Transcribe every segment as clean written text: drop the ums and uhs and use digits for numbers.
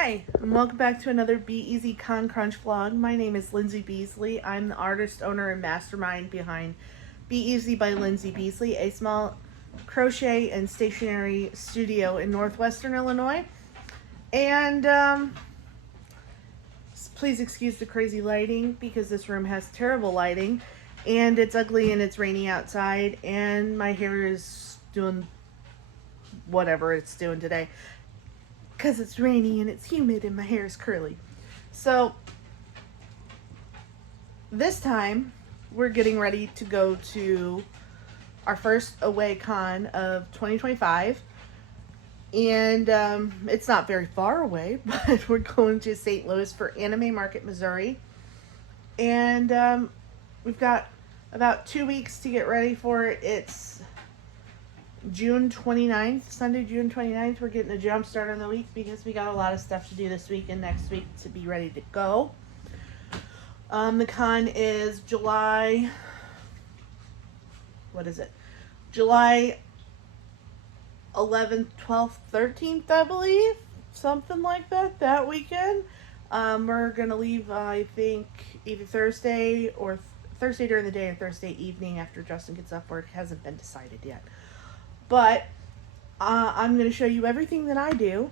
Hi, and welcome back to another Be Easy Con Crunch vlog. My name is Lindsay Beasley. I'm the artist, owner, and mastermind behind Be Easy by Lindsay Beasley, a small crochet and stationery studio in northwestern Illinois. And please excuse the crazy lighting because this room has terrible lighting and it's ugly and it's rainy outside and my hair is doing whatever it's doing today because it's rainy and it's humid and my hair is curly. So this time we're getting ready to go to our first away con of 2025, and it's not very far away, but we're going to St. Louis for Anime Market, Missouri, and we've got about 2 weeks to get ready for it. It's June 29th, Sunday, June 29th. We're getting a jump start on the week because we got a lot of stuff to do this week and next week to be ready to go. The con is July 11th, 12th, 13th, I believe. Something like that weekend. We're going to leave, I think, either Thursday during the day or Thursday evening after Justin gets off work. It hasn't been decided yet. But I'm going to show you everything that I do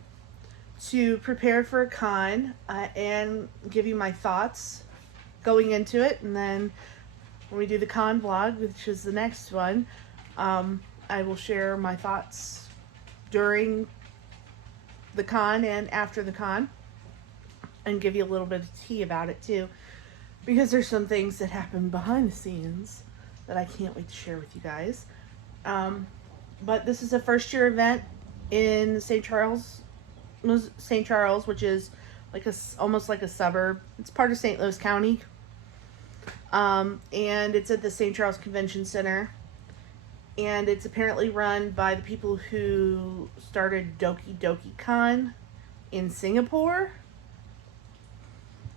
to prepare for a con and give you my thoughts going into it. And then when we do the con vlog, which is the next one, I will share my thoughts during the con and after the con and give you a little bit of tea about it too, because there's some things that happen behind the scenes that I can't wait to share with you guys. But this is a first year event in St. Charles, which is like almost like a suburb. It's part of St. Louis County. And it's at the St. Charles Convention Center. And it's apparently run by the people who started Doki Doki Con in Singapore.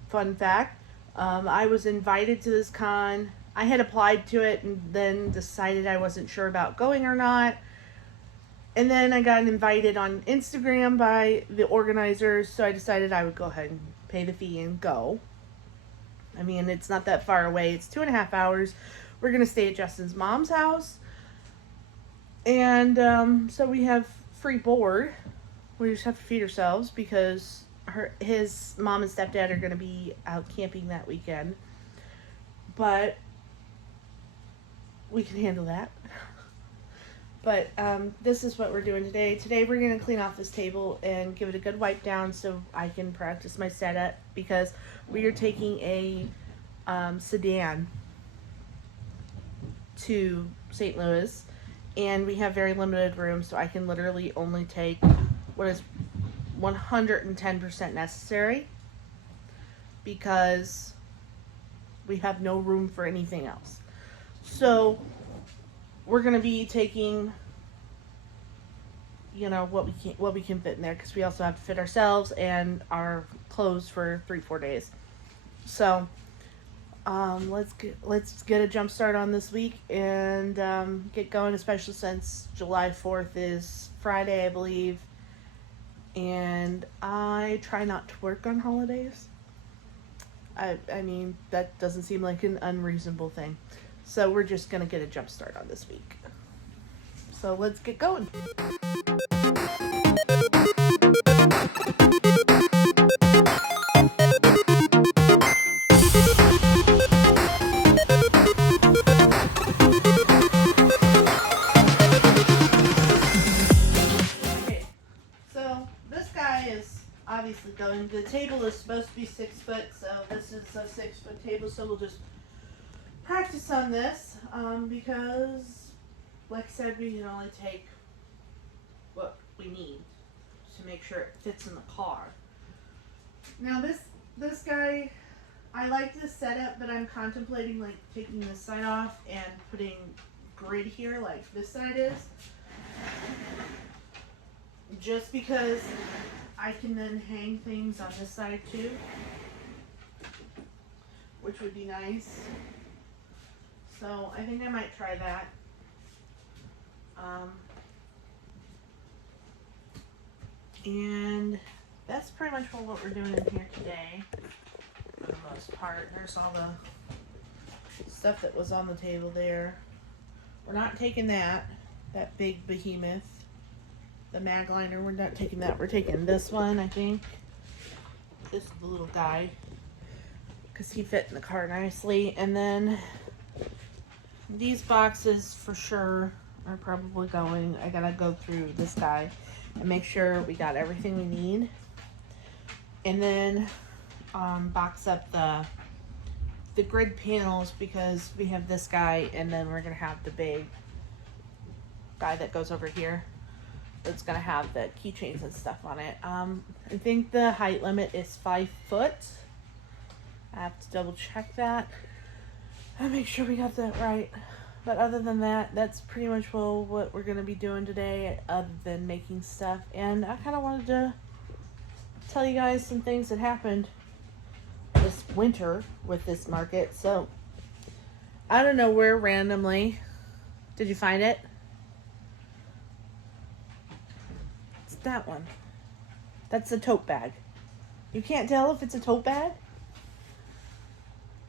Fun fact. I was invited to this con. I had applied to it and then decided I wasn't sure about going or not. And then I got invited on Instagram by the organizers, so I decided I would go ahead and pay the fee and go. I mean, it's not that far away. It's 2.5 hours. We're going to stay at Justin's mom's house. And so we have free board. We just have to feed ourselves because his mom and stepdad are going to be out camping that weekend. But we can handle that. But this is what we're doing today. Today we're going to clean off this table and give it a good wipe down so I can practice my setup, because we are taking a sedan to St. Louis and we have very limited room, so I can literally only take what is 110% necessary because we have no room for anything else. So we're going to be taking, you know, what we can fit in there, because we also have to fit ourselves and our clothes for 3-4 days. So let's get a jump start on this week and get going, especially since July 4th is Friday, I believe, and I try not to work on holidays. I mean, that doesn't seem like an unreasonable thing. So we're just going to get a jump start on this week. So let's get going. Okay, so this guy is obviously going. The table is supposed to be 6 foot, so this is a 6 foot table, so we'll just practice on this because, like I said, we can only take what we need to make sure it fits in the car. Now this guy, I like this setup, but I'm contemplating like taking this side off and putting grid here like this side is, just because I can then hang things on this side too, which would be nice. So I think I might try that. And that's pretty much what we're doing in here today, for the most part. There's all the stuff that was on the table there. We're not taking that big behemoth, the Magliner. We're not taking that. We're taking this one, I think. This is the little guy, because he fit in the car nicely. And then these boxes for sure are probably going. I gotta go through this guy and make sure we got everything we need. And then box up the grid panels, because we have this guy, and then we're gonna have the big guy that goes over here that's gonna have the keychains and stuff on it. I think the height limit is 5 foot. I have to double check that and make sure we got that right. But other than that, that's pretty much what we're gonna be doing today, other than making stuff. And I kind of wanted to tell you guys some things that happened this winter with this market. So I don't know where randomly. Did you find it? It's that one. That's a tote bag. You can't tell if it's a tote bag?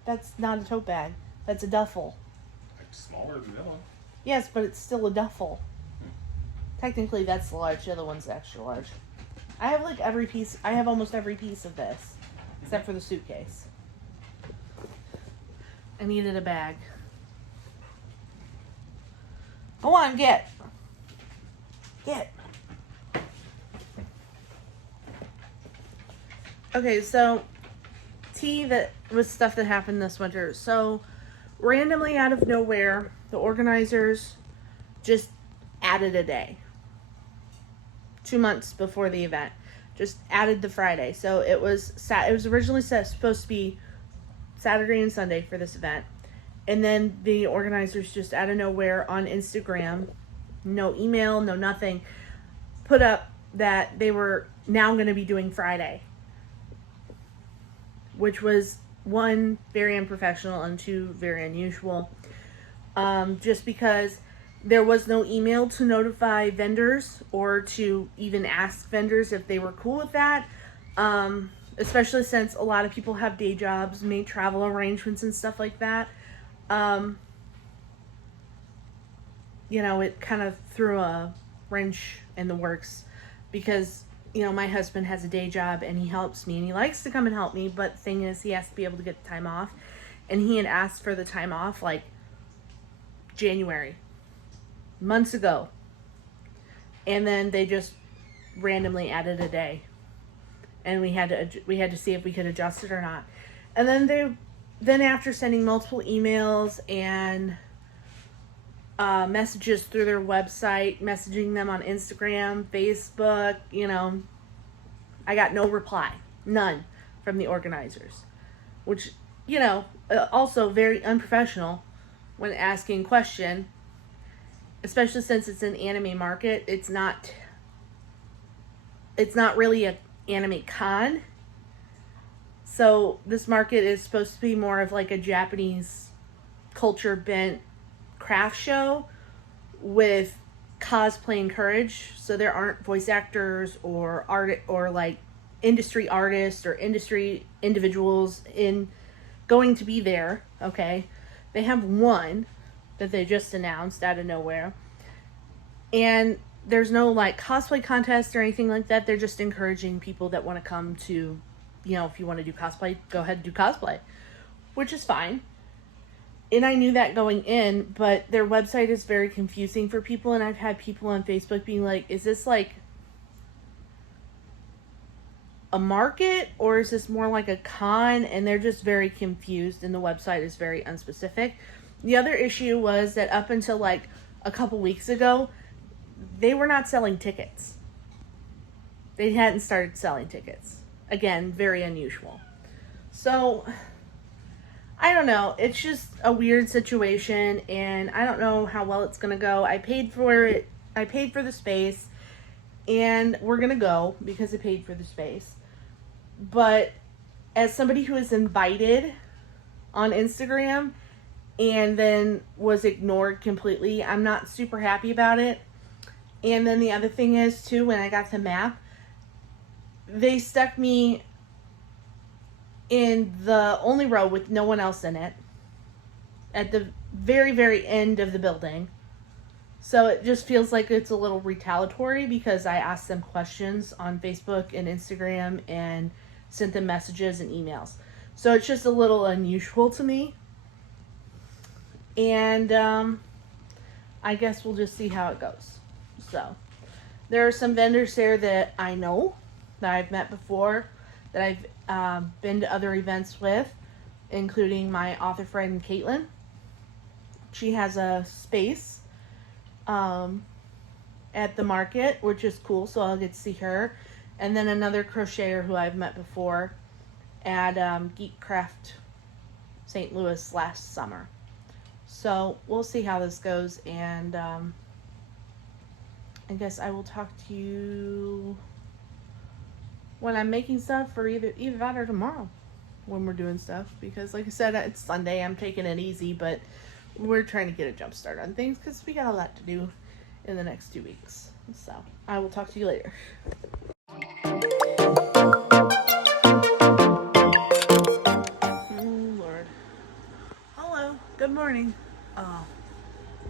That's not a tote bag. That's a duffel. Like smaller than that one. Yes, but it's still a duffel. Technically, that's the large. The other one's extra large. I have like every piece. I have almost every piece of this, except for the suitcase. I needed a bag. Go on, get. Get. Okay, so tea that was stuff that happened this winter. So randomly out of nowhere, the organizers just added a day. 2 months before the event, just added the Friday. So it was originally supposed to be Saturday and Sunday for this event, and then the organizers just out of nowhere on Instagram, no email, no nothing, put up that they were now going to be doing Friday, which was, one, very unprofessional, and two, very unusual. Just because there was no email to notify vendors or to even ask vendors if they were cool with that. Especially since a lot of people have day jobs, make travel arrangements and stuff like that. You know, it kind of threw a wrench in the works, because, you know, my husband has a day job and he helps me and he likes to come and help me, but the thing is, he has to be able to get the time off, and he had asked for the time off like January, months ago, and then they just randomly added a day, and we had to see if we could adjust it or not. And then after sending multiple emails and messages through their website, messaging them on Instagram, Facebook, you know, I got no reply, none, from the organizers, which, you know, also very unprofessional when asking question, especially since it's an anime market. It's not really an anime con. So this market is supposed to be more of like a Japanese culture bent craft show with cosplay encouraged. So there aren't voice actors or art or like industry artists or industry individuals going to be there. Okay, they have one that they just announced out of nowhere, and there's no like cosplay contest or anything like that. They're just encouraging people that want to come to, you know, if you want to do cosplay, go ahead and do cosplay, which is fine. And I knew that going in, but their website is very confusing for people, and I've had people on Facebook being like, is this like a market or is this more like a con? And they're just very confused, and the website is very unspecific. The other issue was that up until like a couple weeks ago, they were not selling tickets. They hadn't started selling tickets. Again, very unusual. So I don't know. It's just a weird situation, and I don't know how well it's going to go. I paid for it. I paid for the space, and we're going to go because I paid for the space. But as somebody who is invited on Instagram and then was ignored completely, I'm not super happy about it. And then the other thing is, too, when I got the map, they stuck me in the only row with no one else in it at the very, very end of the building. So it just feels like it's a little retaliatory because I asked them questions on Facebook and Instagram and sent them messages and emails. So it's just a little unusual to me. And I guess we'll just see how it goes. So there are some vendors there that I know, that I've met before, that I've been to other events with, including my author friend Caitlin. She has a space at the market, which is cool, so I'll get to see her. And then another crocheter who I've met before at Geek Craft St. Louis last summer. So we'll see how this goes, and I guess I will talk to you when I'm making stuff for either that or tomorrow when we're doing stuff, because like I said, it's Sunday, I'm taking it easy, but we're trying to get a jump start on things because we got a lot to do in the next 2 weeks. So I will talk to you later. Oh Lord. Hello, good morning.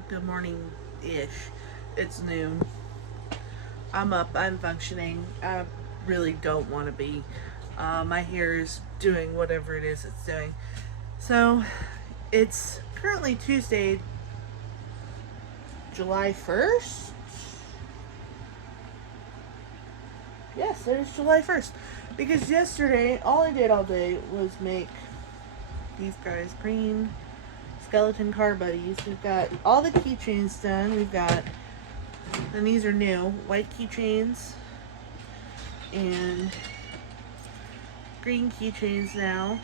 Good morning-ish. It's noon. I'm up, I'm functioning. I really don't want to be. My hair is doing whatever it is it's doing. So it's currently Tuesday, July 1st? Yes, it is July 1st. Because yesterday, all I did all day was make these guys green skeleton car buddies. We've got all the keychains done. We've got, and these are new, white keychains and green keychains now,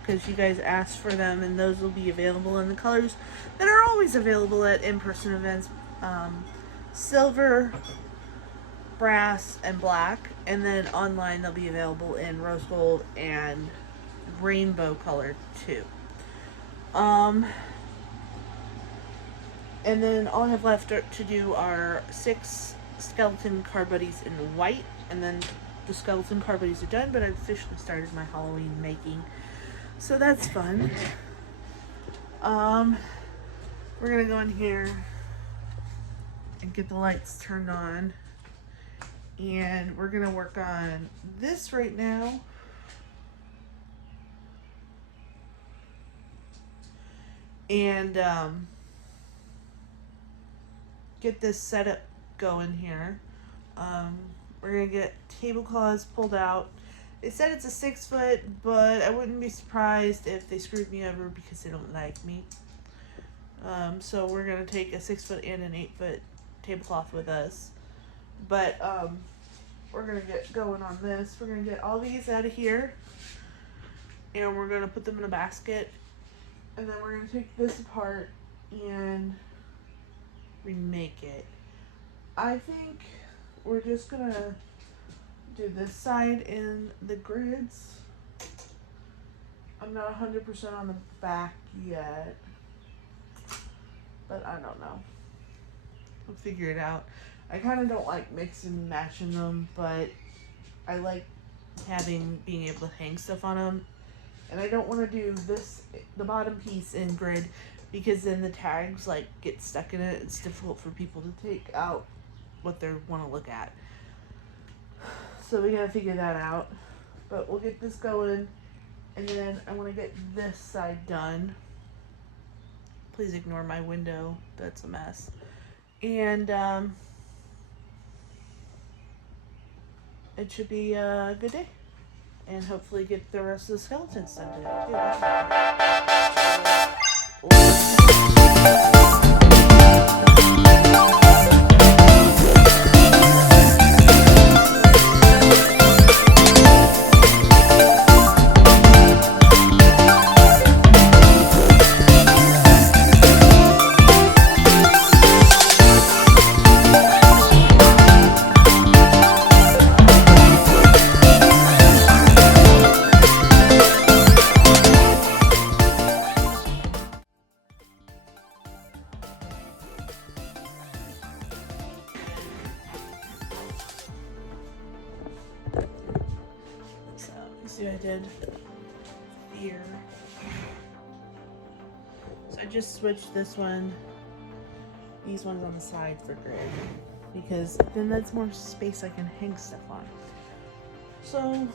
because you guys asked for them, and those will be available in the colors that are always available at in-person events. Silver, brass, and black, and then online they'll be available in rose gold and rainbow color too. And then all I have left to do are 6 skeleton car buddies in white, and then the skeleton car buddies are done, but I've officially started my Halloween making. So that's fun. We're gonna go in here and get the lights turned on. And we're gonna work on this right now. And get this setup going here. We're gonna get tablecloths pulled out. They said it's a 6 foot, but I wouldn't be surprised if they screwed me over because they don't like me. So we're gonna take a 6 foot and an 8 foot tablecloth with us. But we're gonna get going on this. We're gonna get all these out of here, and we're gonna put them in a basket, and then we're gonna take this apart and remake it. I think we're just gonna do this side in the grids. I'm not 100% on the back yet, but I don't know. We'll figure it out. I kind of don't like mixing and matching them, but I like being able to hang stuff on them. And I don't want to do the bottom piece in grid, because then the tags like get stuck in it. It's difficult for people to take out what they want to look at. So we gotta figure that out. But we'll get this going, and then I want to get this side done. Please ignore my window. That's a mess. And it should be a good day. And hopefully get the rest of the skeletons done today too. see what I did here. So I just switched this one, these ones on the side for grid, because then that's more space I can hang stuff on. So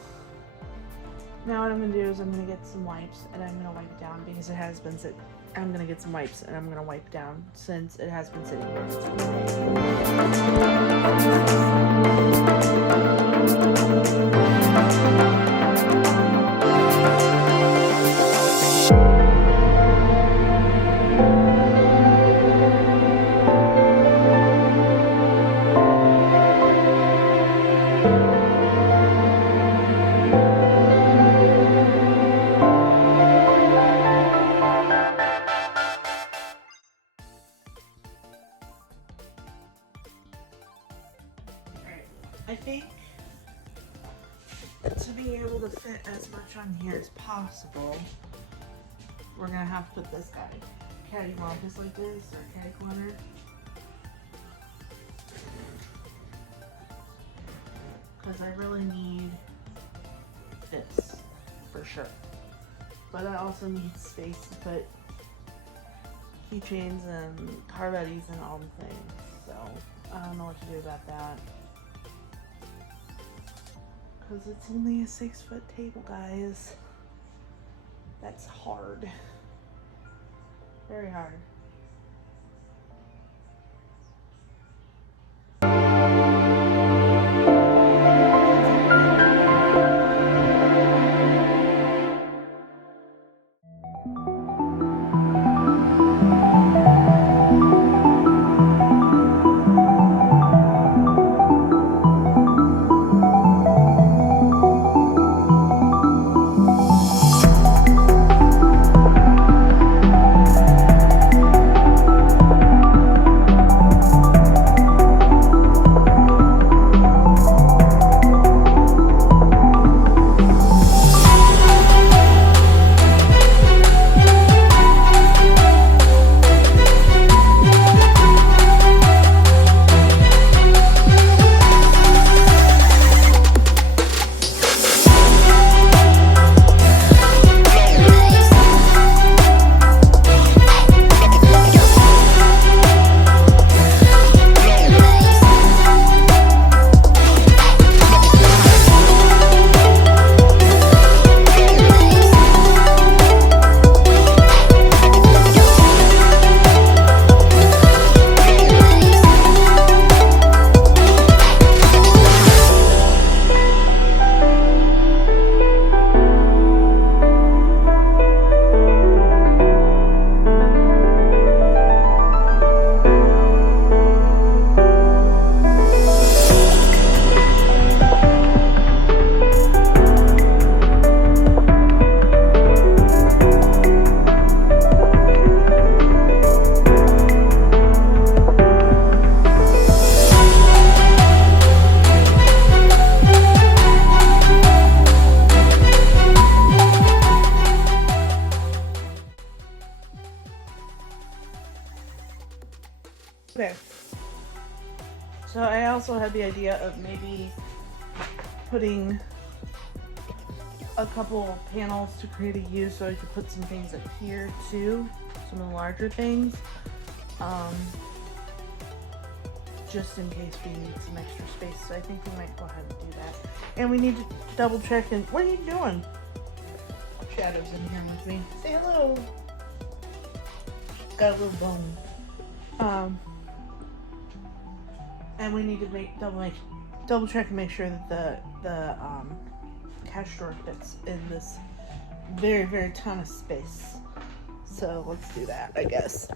now what I'm gonna do is I'm gonna get some wipes and I'm gonna wipe it down because it has been sitting. I'm gonna get some wipes and I'm gonna wipe down since it has been sitting here for 2 I think to be able to fit as much on here as possible, we're gonna have to put this guy cattywampus like this, or catty corner. Because I really need this for sure. But I also need space to put keychains and car buddies and all the things. So I don't know what to do about that. Because it's only a 6-foot table, guys. That's hard. Very hard. Okay. So I also had the idea of maybe putting a couple panels to create a U so I could put some things up here too. Some of the larger things. Just in case we need some extra space. So I think we might go ahead and do that. And we need to double check and what are you doing? Shadow's in here with me. Say hello. Got a little bone. And we need to double check and make sure that the cash drawer fits in this very, very ton of space. So let's do that, I guess.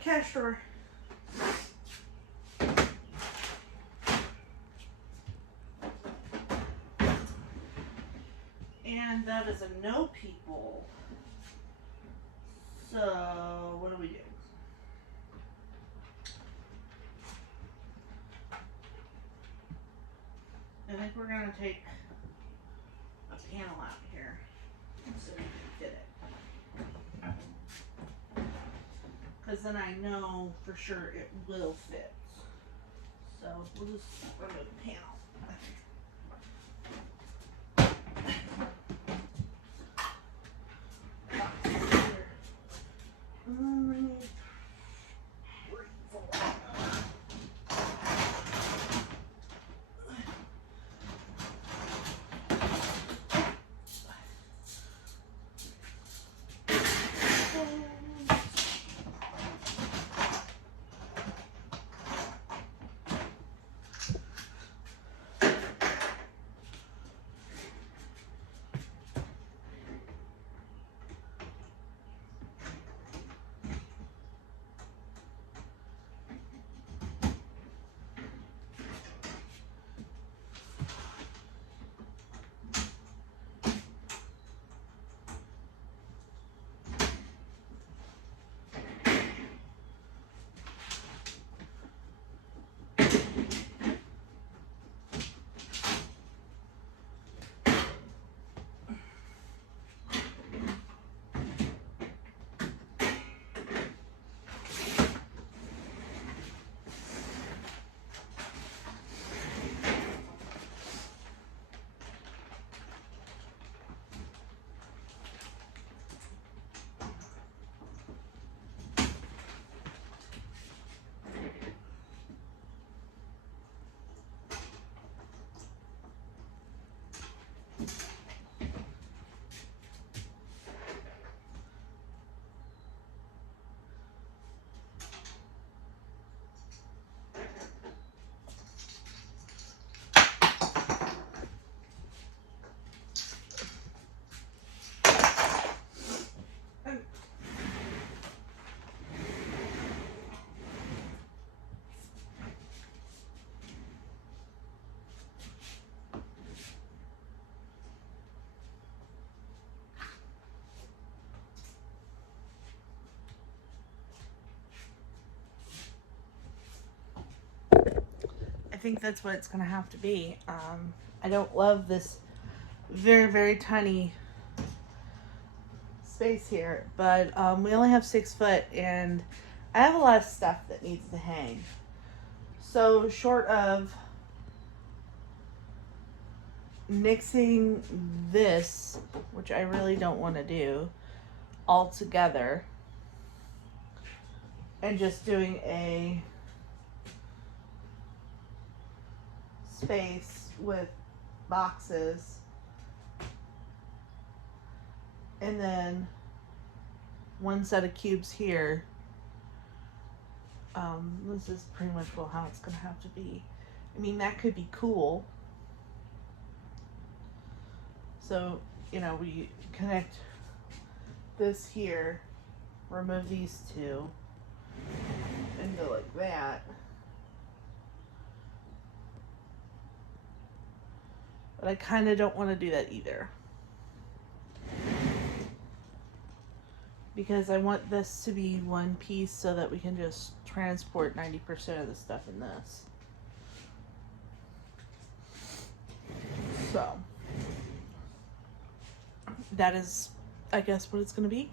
Cash drawer. And that is a no people. So what do we do? I think we're gonna take a panel out because then I know for sure it will fit. So we'll just remove the panel. I think that's what it's gonna have to be. I don't love this very, very tiny space here, but we only have 6 foot and I have a lot of stuff that needs to hang. So short of mixing this, which I really don't want to do, all together and just doing a space with boxes and then one set of cubes here. This is pretty much well how it's gonna have to be. I mean, that could be cool. So, you know, we connect this here, remove these two, and go like that. But I kind of don't want to do that either. Because I want this to be one piece so that we can just transport 90% of the stuff in this. So, that is, I guess, what it's going to be.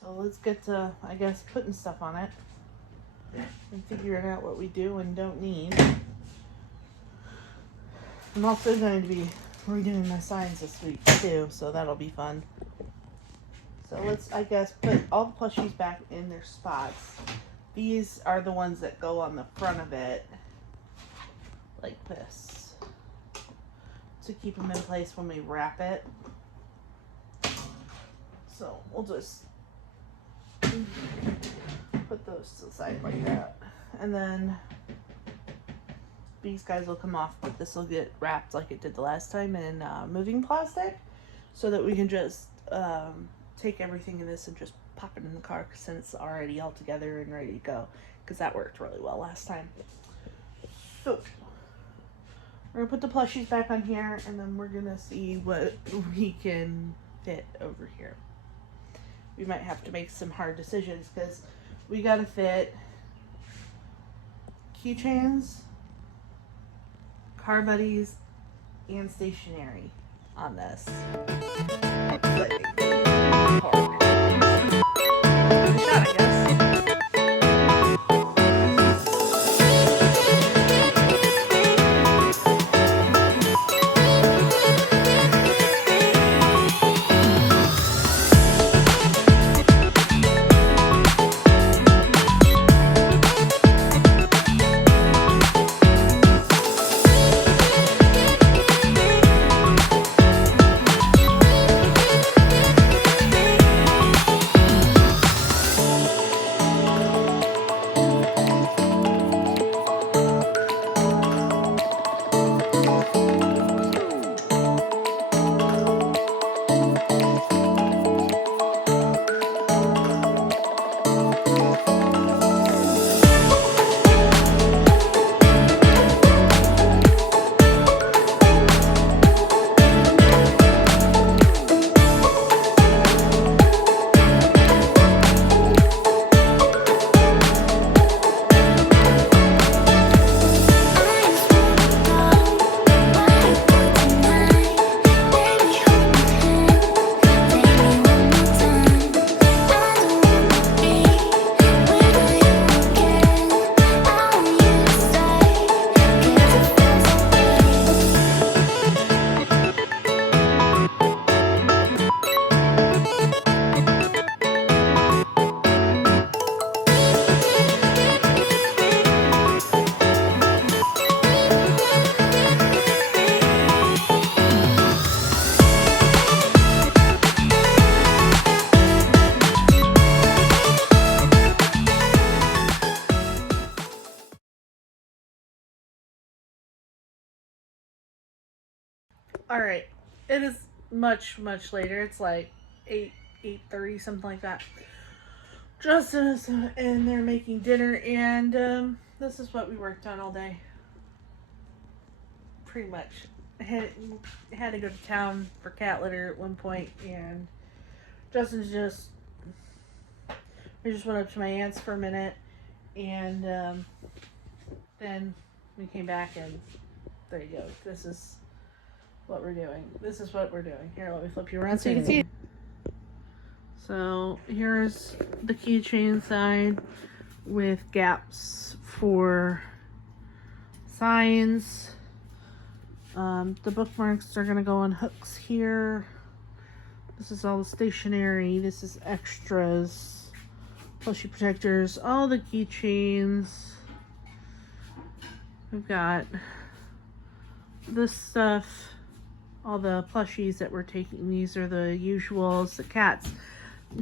So let's get to, I guess, putting stuff on it. And figuring out what we do and don't need. I'm also going to be redoing my signs this week too, so that'll be fun. So let's, I guess, put all the plushies back in their spots. These are the ones that go on the front of it, like this, to keep them in place when we wrap it. So we'll just put those to the side like that. And then these guys will come off, but this will get wrapped like it did the last time in moving plastic, so that we can just take everything in this and just pop it in the car, because then it's already all together and ready to go, because that worked really well last time. So we're gonna put the plushies back on here, and then we're gonna see what we can fit over here. We might have to make some hard decisions, because we gotta fit keychains, car buddies, and stationery on this. shot, I guess. All right, it is much later. It's like 8:30, something like that. Justin is in there making dinner, and this is what we worked on all day. Pretty much, I had to go to town for cat litter at one point, and Justin's just. We just went up to my aunt's for a minute, and then we came back, and there you go. This is what we're doing. This is what we're doing. Here, let me flip you around so you can see. So here's the keychain side with gaps for signs. The bookmarks are gonna go on hooks here. This is all the stationery. This is extras, plushie protectors, all the keychains. We've got this stuff. All the plushies that we're taking, these are the usuals, the cats,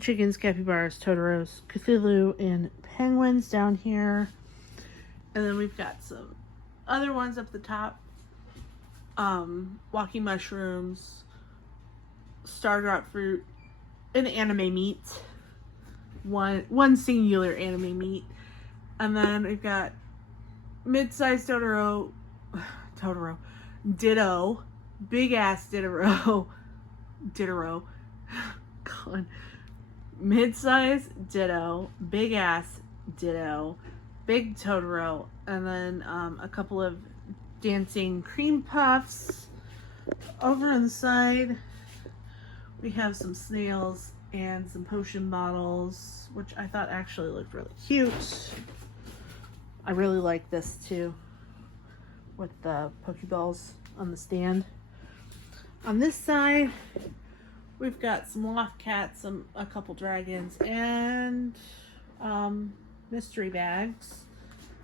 chickens, capybaras, Totoros, Cthulhu, and penguins down here. And then we've got some other ones up the top. Walking mushrooms, star drop fruit, an anime meat. One singular anime meat. And then we've got mid-sized Ditto, big ass Ditto, God, mid-size Ditto, big ass Ditto, big Totoro, and then a couple of dancing cream puffs. Over on the side, we have some snails and some potion bottles, which I thought actually looked really cute. I really like this too, with the Pokeballs on the stand. On this side, we've got some loft cats, a couple dragons, and mystery bags.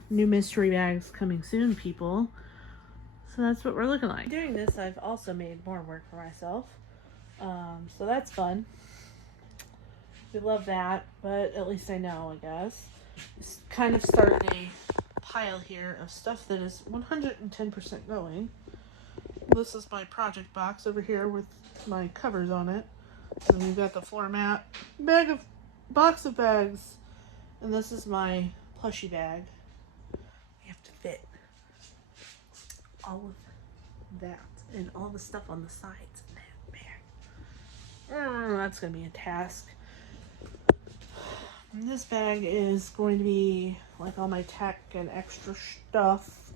New mystery bags coming soon, people. So that's what we're looking like. Doing this, I've also made more work for myself. So that's fun. We love that, but at least I know, I guess. Just kind of starting a pile here of stuff that is 110% going. This is my project box over here with my covers on it. And we've got the floor mat, box of bags, and this is my plushie bag. We have to fit all of that and all the stuff on the sides in that bag. That's gonna be a task. And this bag is going to be like all my tech and extra stuff.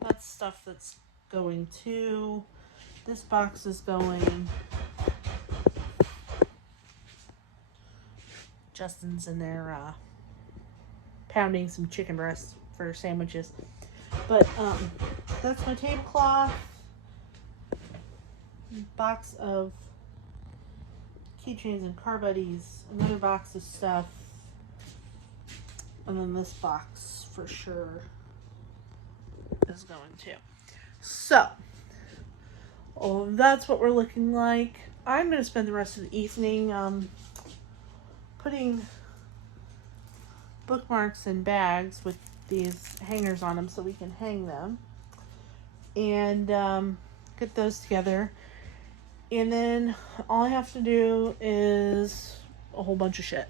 That's stuff that's going to. This box is going Justin's in there pounding some chicken breasts for sandwiches. But that's my tablecloth. Box of keychains and car buddies. Another box of stuff. And then this box for sure is going too. So, that's what we're looking like. I'm going to spend the rest of the evening putting bookmarks in bags with these hangers on them so we can hang them. And get those together. And then all I have to do is a whole bunch of shit.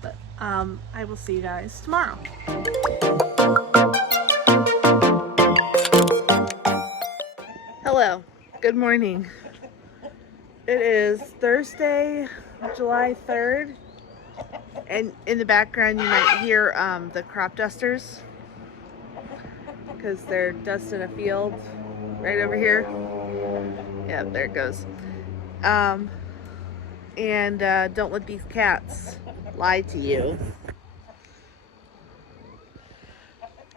But I will see you guys tomorrow. Hello, good morning. It is Thursday, July 3rd, and in the background you might hear the crop dusters because they're dusting a field right over here. Yeah, there it goes. And don't let these cats lie to you,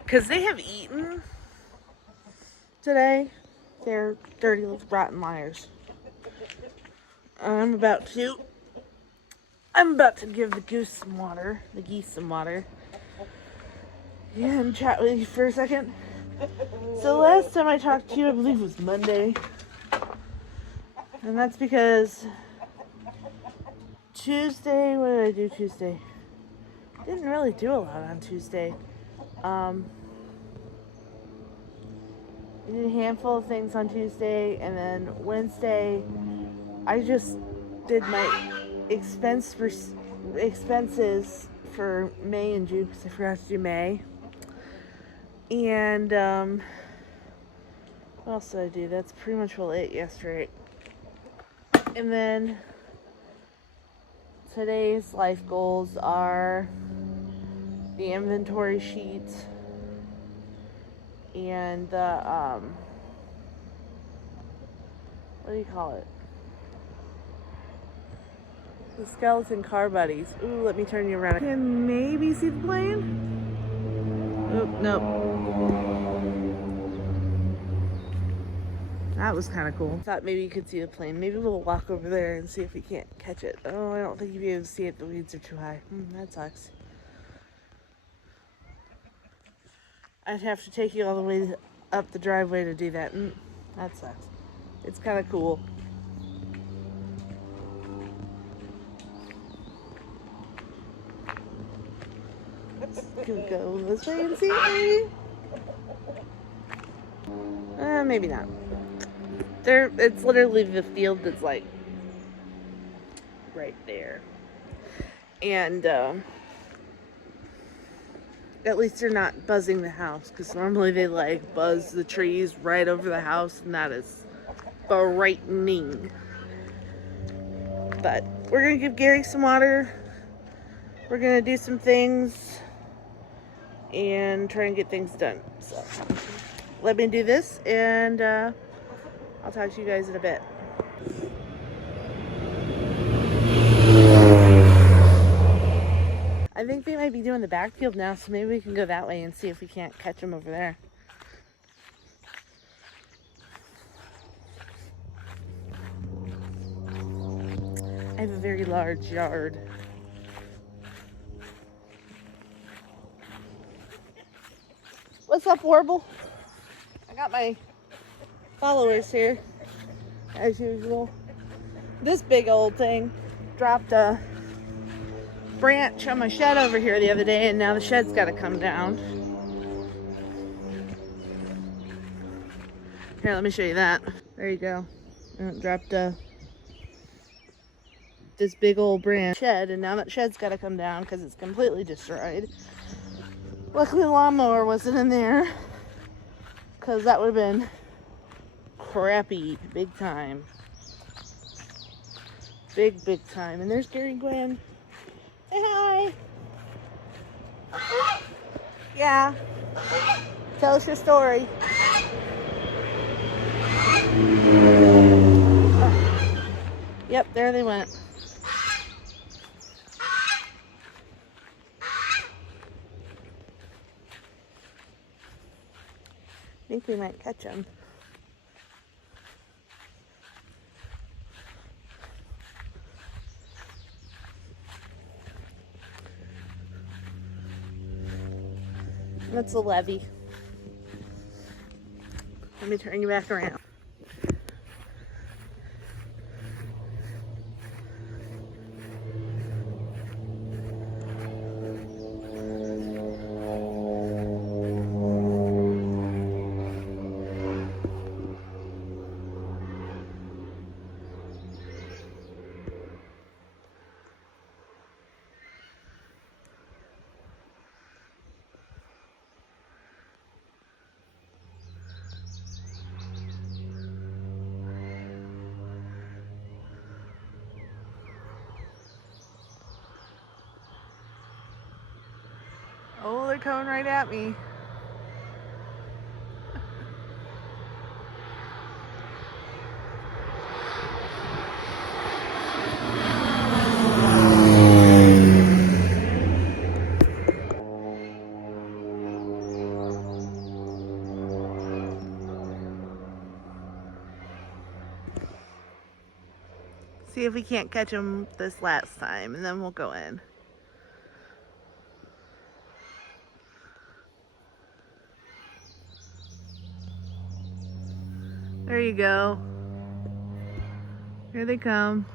because they have eaten today. They're dirty, rotten liars. I'm about to give the geese some water. And chat with you for a second. So last time I talked to you, I believe it was Monday. And that's because Tuesday, what did I do Tuesday? Didn't really do a lot on Tuesday. I did a handful of things on Tuesday, and then Wednesday, I just did my expenses for May and June because I forgot to do May. And what else did I do? That's pretty much what I ate yesterday. And then today's life goals are the inventory sheet and the what do you call it? The skeleton car buddies. Ooh, let me turn you around. Can maybe see the plane? Oh, nope. That was kind of cool. Thought maybe you could see the plane. Maybe we'll walk over there and see if we can't catch it. Oh, I don't think you'll be able to see it. The weeds are too high. That sucks. I'd have to take you all the way up the driveway to do that. That sucks. It's kind of cool. Can we go this way and see it, maybe? Maybe not. It's literally the field that's like right there. And at least they're not buzzing the house, because normally they like buzz the trees right over the house, and that is frightening. But we're gonna give Gary some water. We're gonna do some things and try and get things done. So let me do this, and I'll talk to you guys in a bit. I think they might be doing the backfield now, so maybe we can go that way and see if we can't catch them over there. I have a very large yard. What's up, Warble? I got my followers here, as usual. This big old thing dropped a branch on my shed over here the other day, and now the shed's got to come down. Here, let me show you that. There you go. And it dropped this big old branch shed, and now that shed's got to come down because it's completely destroyed. Luckily the lawnmower wasn't in there, because that would have been crappy big time. Big time. And there's Gary and Gwen. Say hi. Yeah. Tell us your story. Yep, there they went. think we might catch him. That's a levee. Let me turn you back around. Oh, they're coming right at me. See if we can't catch him this last time, and then we'll go in. There you go. Here they come.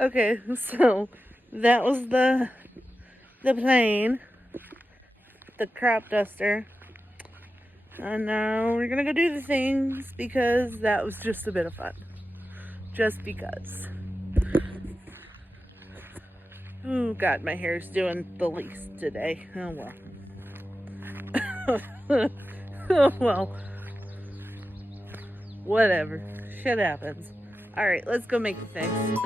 Okay, so that was the plane, the crop duster, and now we're gonna go do the things because that was just a bit of fun, just because. Oh God, my hair's doing the least today. Oh well. Oh well. Whatever. Shit happens. Alright, let's go make the things.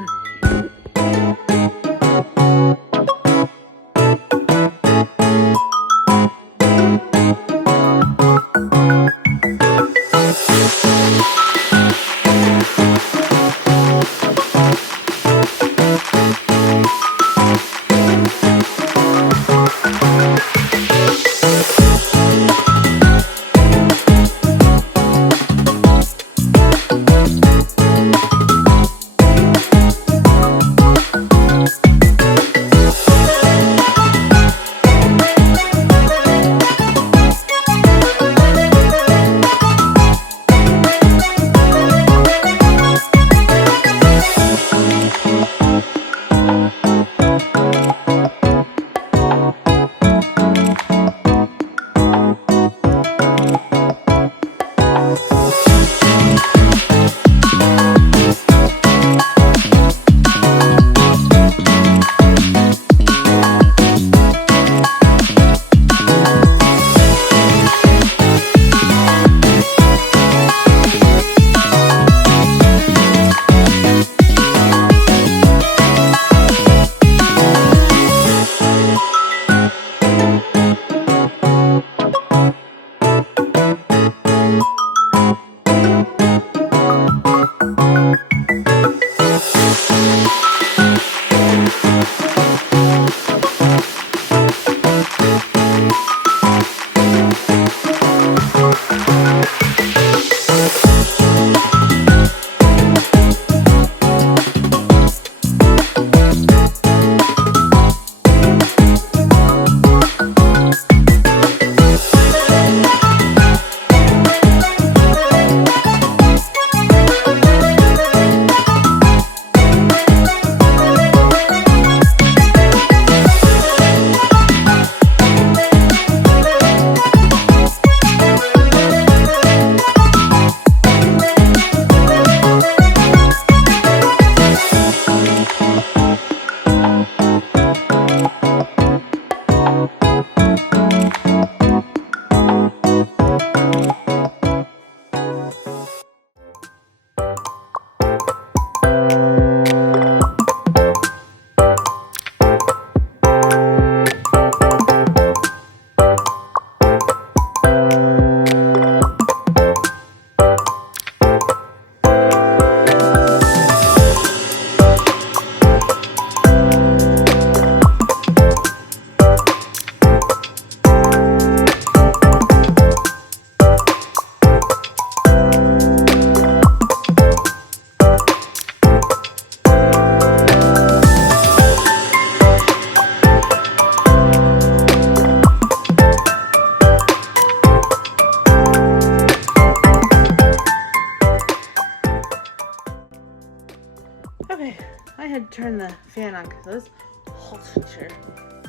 ahead and turn the fan on because it's hot in here.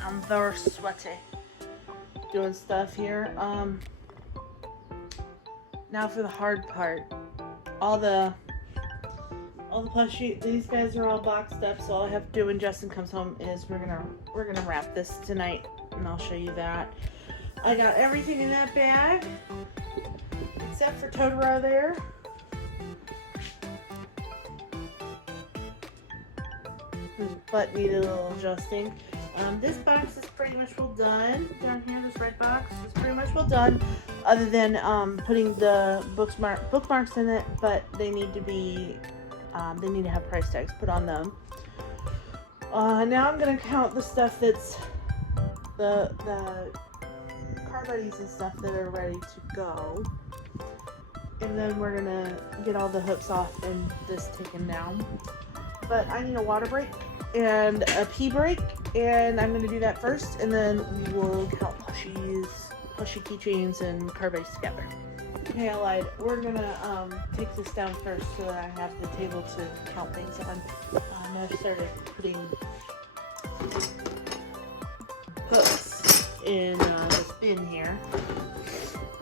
I'm very sweaty doing stuff here. Now for the hard part. All the plushie, these guys are all boxed up, so all I have to do when Justin comes home is we're gonna wrap this tonight, and I'll show you that. I got everything in that bag except for Totoro there. His butt needed a little adjusting. This box is pretty much well done. Down here, this red box is pretty much well done, other than putting the bookmarks in it, but they need to be they need to have price tags put on them. Now I'm gonna count the stuff that's the car buddies and stuff that are ready to go, and then we're gonna get all the hooks off and this taken down. But I need a water break and a pee break, and I'm gonna do that first, and then we will count plushie keychains and car buddies together. Okay, I lied. We're gonna take this down first so that I have the table to count things on. I've started putting hooks in this bin here,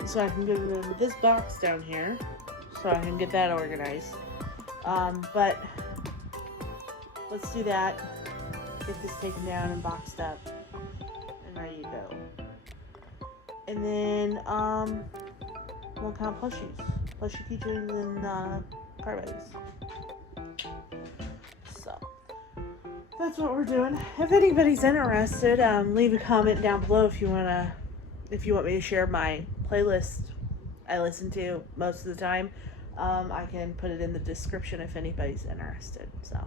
so I can get rid of this box down here, so I can get that organized. But let's do that. Get this taken down and boxed up and ready to go. And then we'll count plushie keychains and car buddies. So that's what we're doing. If anybody's interested, leave a comment down below if you want me to share my playlist I listen to most of the time. I can put it in the description if anybody's interested. So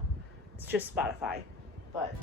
it's just Spotify, but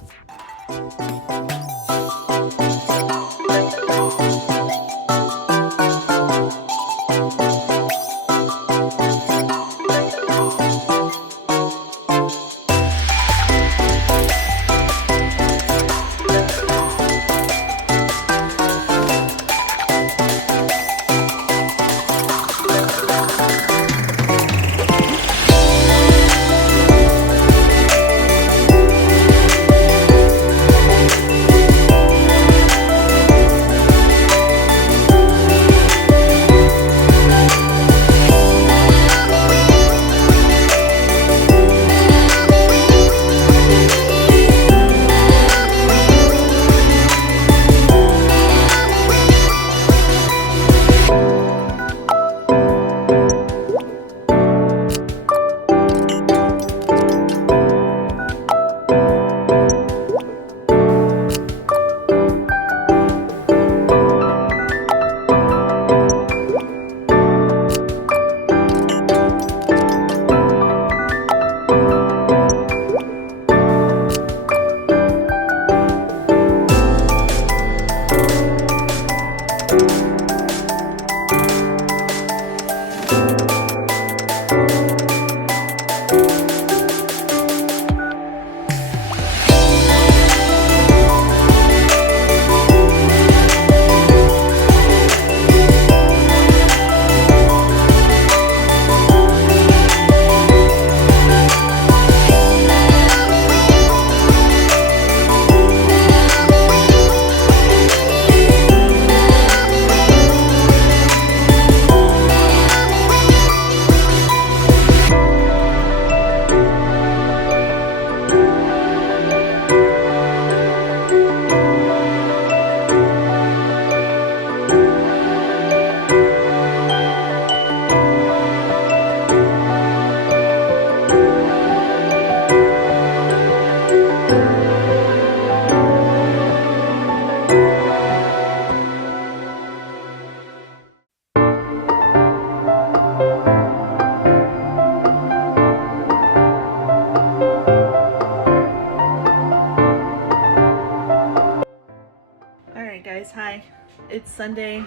guys, hi. It's Sunday,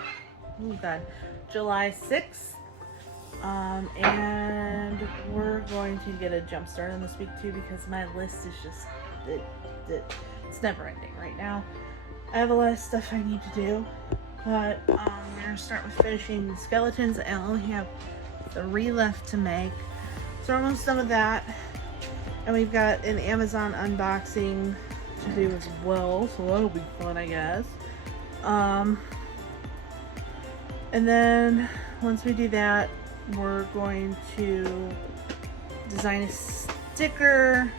oh god, July 6th, and we're going to get a jump start on this week too because my list is just, it's never ending right now. I have a lot of stuff I need to do, but we're going to start with finishing the skeletons. I only have 3 left to make, so we're almost done with that. And we've got an Amazon unboxing to do as well, so that'll be fun, I guess. And then once we do that, we're going to design a sticker.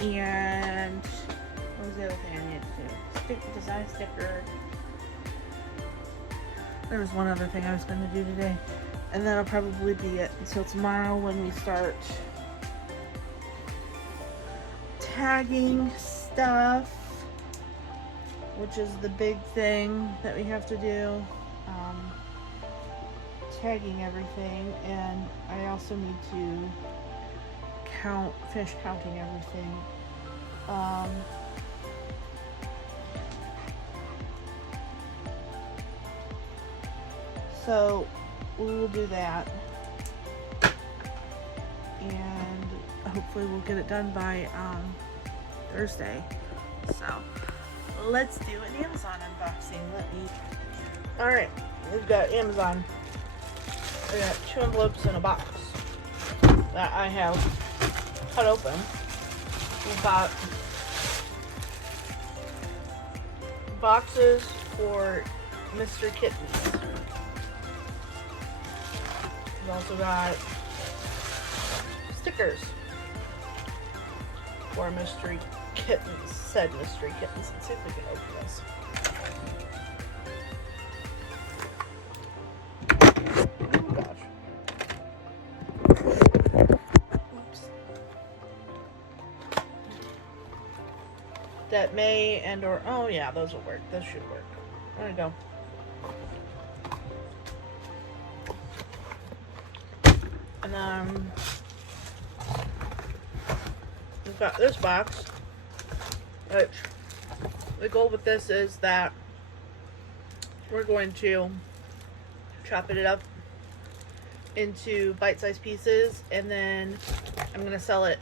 And what was the other thing I needed to do? Design a sticker. There was one other thing I was going to do today. And that'll probably be it until tomorrow when we start tagging stuff, which is the big thing that we have to do. Tagging everything, and I also need to finish counting everything. So we will do that, and hopefully we'll get it done by Thursday. So let's do an Amazon unboxing. Alright, we've got Amazon. I got 2 envelopes in a box that I have cut open. We've got boxes for Mystery Kittens. We've also got stickers for Mystery Kittens, said Mystery Kittens. Let's see if we can open this. Oh gosh. Oops. That may and or, oh yeah, those will work. Those should work. There we go. And then we've got this box, which the goal with this is that we're going to chop it up into bite-sized pieces, and then I'm going to sell it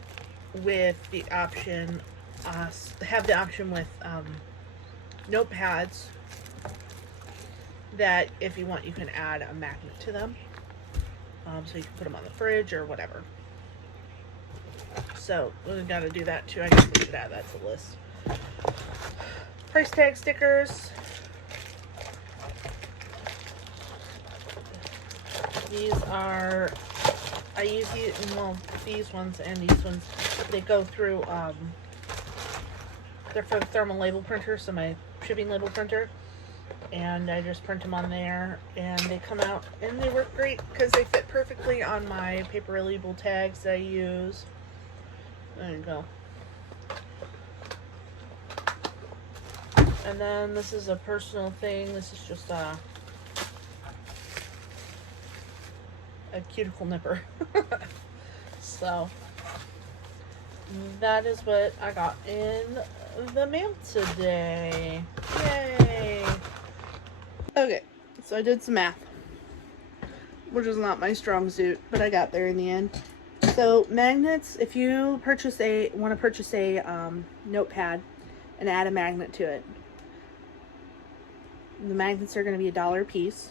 with the option, have the option with notepads that if you want you can add a magnet to them. So you can put them on the fridge or whatever. So we've got to do that too. I guess we should add that to the list. Price tag stickers. These are, I use these, well, these ones and these ones, they go through, they're for the thermal label printer, so my shipping label printer. And I just print them on there, and they come out, and they work great because they fit perfectly on my paper label tags that I use. There you go. And then this is a personal thing. This is just a cuticle nipper. So that is what I got in the mail today. Yay! Okay, so I did some math, which is not my strong suit, but I got there in the end. So magnets, if you want to purchase a notepad and add a magnet to it, the magnets are going to be $1 a piece.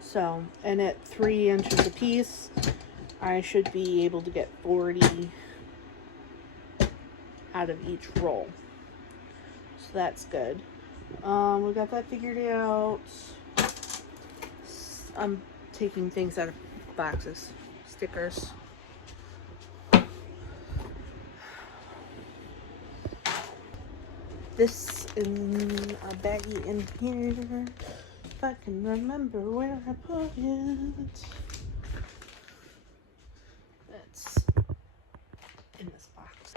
So, and at 3 inches a piece, I should be able to get 40 out of each roll. So that's good. We got that figured out. I'm taking things out of boxes. Stickers. This in a baggie in here. If I can remember where I put it. That's in this box.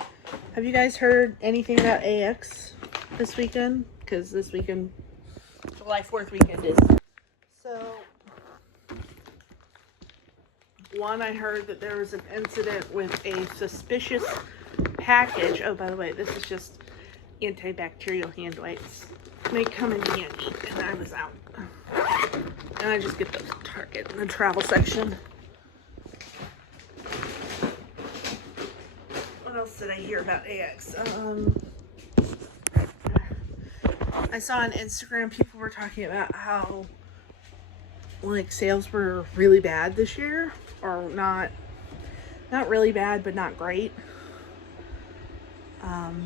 Have you guys heard anything about AX this weekend? Because this weekend, July 4th weekend is. So, one, I heard that there was an incident with a suspicious package. Oh, by the way, this is just antibacterial hand wipes. They come in handy, and I was out. And I just get those at Target in the travel section. What else did I hear about AX? I saw on Instagram people were talking about how like sales were really bad this year, or not Not really bad, but not great.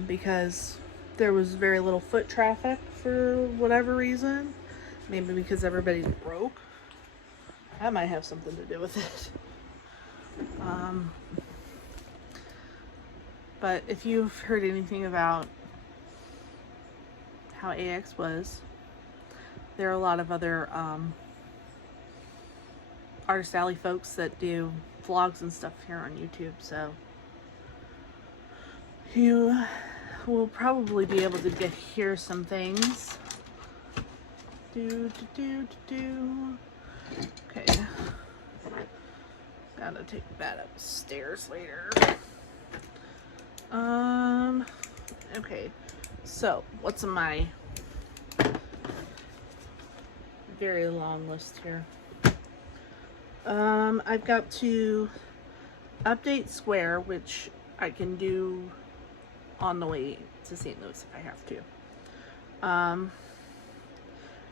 Because there was very little foot traffic for whatever reason. Maybe because everybody's broke. That might have something to do with it. But if you've heard anything about how AX was, there are a lot of other Artist Alley folks that do vlogs and stuff here on YouTube, so you will probably be able to hear some things. Okay. Gotta take that upstairs later. Okay. So, what's on my very long list here? I've got to update Square, which I can do on the way to St. Louis if I have to. I'm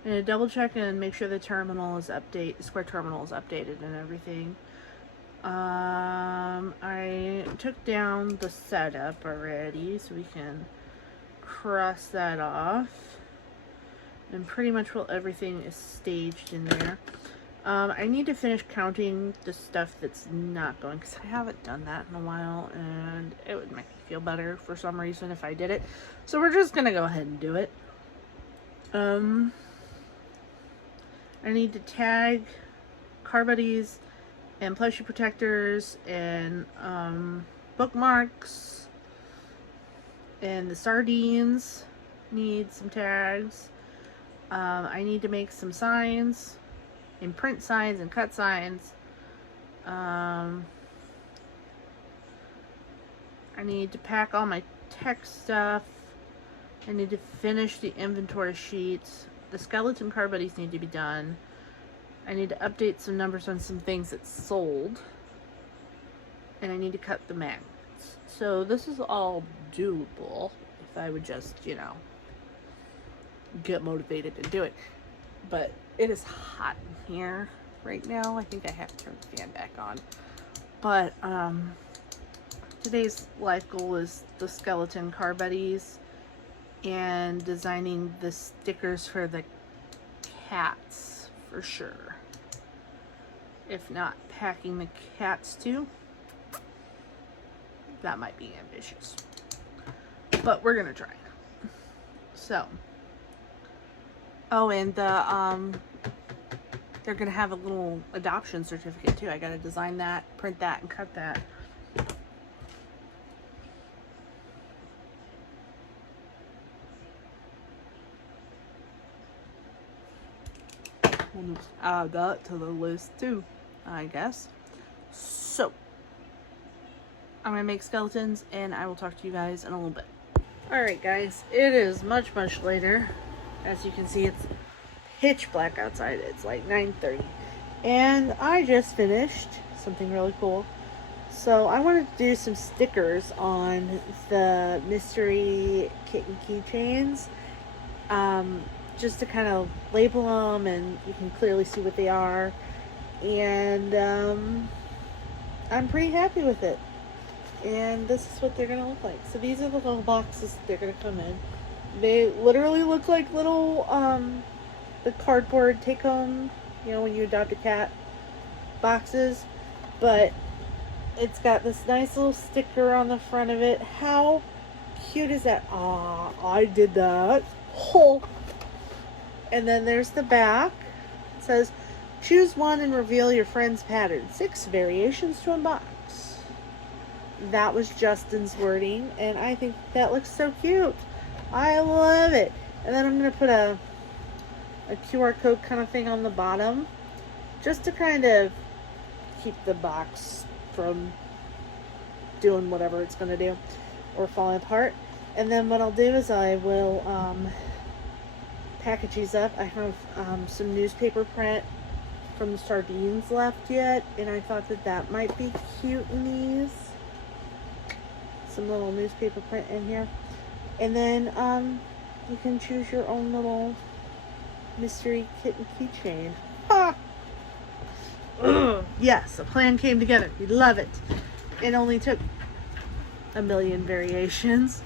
gonna double check and make sure the terminal is Square terminal is updated and everything. I took down the setup already, so we can cross that off. And pretty much everything is staged in there. I need to finish counting the stuff that's not going, because I haven't done that in a while, and it would make me feel better for some reason if I did it. So we're just gonna go ahead and do it. I need to tag Car Buddies and plushie protectors and bookmarks, and the sardines need some tags. I need to make some signs, and print signs and cut signs. I need to pack all my tech stuff. I need to finish the inventory sheets. The skeleton Car Buddies need to be done. I need to update some numbers on some things that sold. And I need to cut the magnets. So this is all doable if I would just, get motivated to do it. But it is hot in here right now. I think I have to turn the fan back on. But today's life goal is the skeleton Car Buddies and designing the stickers for the cats for sure. If not, packing the cats too. That might be ambitious, but we're gonna try. So, oh, and they're gonna have a little adoption certificate too. I gotta design that, print that, and cut that. We'll just add that to the list too, I guess. So, I'm gonna make skeletons, and I will talk to you guys in a little bit. Alright guys, it is much later. As you can see, it's pitch black outside. It's like 9:30. And I just finished something really cool. So I wanted to do some stickers on the mystery kitten keychains. Just to kind of label them, and you can clearly see what they are. And I'm pretty happy with it. And this is what they're going to look like. So these are the little boxes that they're going to come in. They literally look like little, the cardboard take-home, when you adopt a cat boxes. But it's got this nice little sticker on the front of it. How cute is that? Aw, I did that. Oh. And then there's the back. It says, choose one and reveal your friend's pattern. 6 variations to unbox. That was Justin's wording, and I think that looks so cute. I love it. And then I'm going to put a QR code kind of thing on the bottom, just to kind of keep the box from doing whatever it's going to do or falling apart. And then what I'll do is I will package these up. I have some newspaper print from the sardines left yet, and I thought that might be cute in these. Some little newspaper print in here. And then you can choose your own little mystery kitten keychain. Ha! Yes, a plan came together. We love it. it only took a million variations.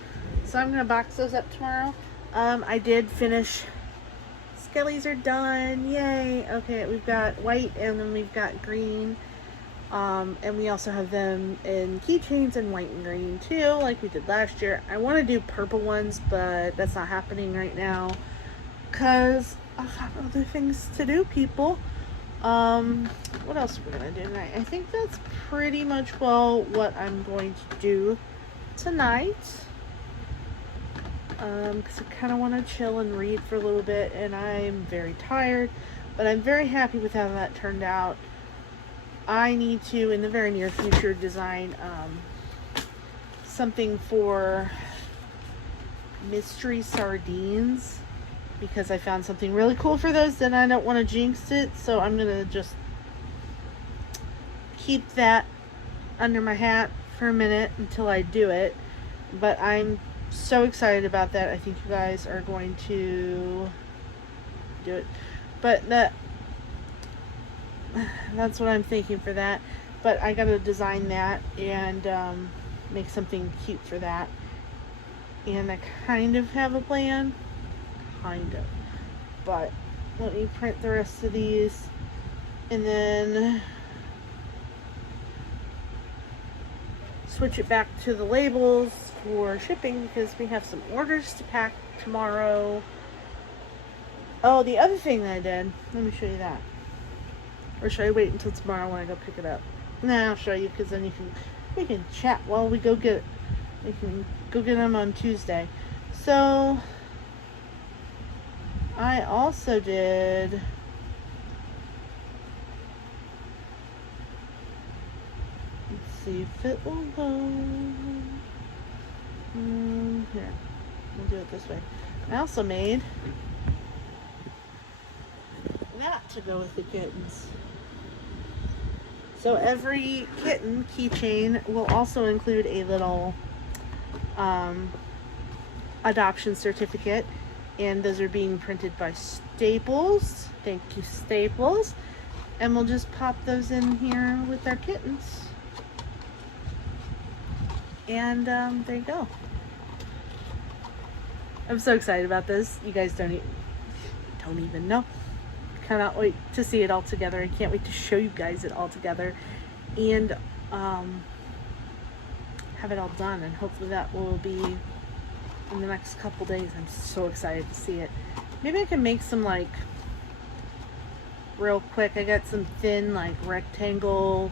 So I'm gonna box those up tomorrow. I did finish. Skellies are done. Yay. Okay, we've got white and then we've got green. And we also have them in keychains in white and green too, like we did last year. I want to do purple ones, but that's not happening right now because I've got other things to do, people. What else are we gonna do tonight? I think that's pretty much what I'm going to do tonight. Because I kind of want to chill and read for a little bit, and I'm very tired, but I'm very happy with how that turned out. I need to, in the very near future, design something for mystery sardines, because I found something really cool for those, and I don't want to jinx it, so I'm going to just keep that under my hat for a minute until I do it. But I'm so excited about that. I think you guys are going to do it. But that's what I'm thinking for that. But I gotta design that and make something cute for that. And I kind of have a plan. Kind of. But let me print the rest of these. And then switch it back to the labels for shipping because we have some orders to pack tomorrow. Oh, the other thing that I did. Let me show you that. Or should I wait until tomorrow when I go pick it up? Nah, I'll show you because then we can chat while we go get it. We can go get them on Tuesday. So I also did let's see if it will go. Here, we'll do it this way. I also made that to go with the kittens. So every kitten keychain will also include a little adoption certificate, and those are being printed by Staples. Thank you, Staples. And we'll just pop those in here with our kittens. And there you go. I'm so excited about this. You guys don't even know. Cannot wait to see it all together. I can't wait to show you guys it all together and have it all done, and hopefully that will be in the next couple days. I'm so excited to see it. Maybe I can make some like real quick. I got some thin like rectangle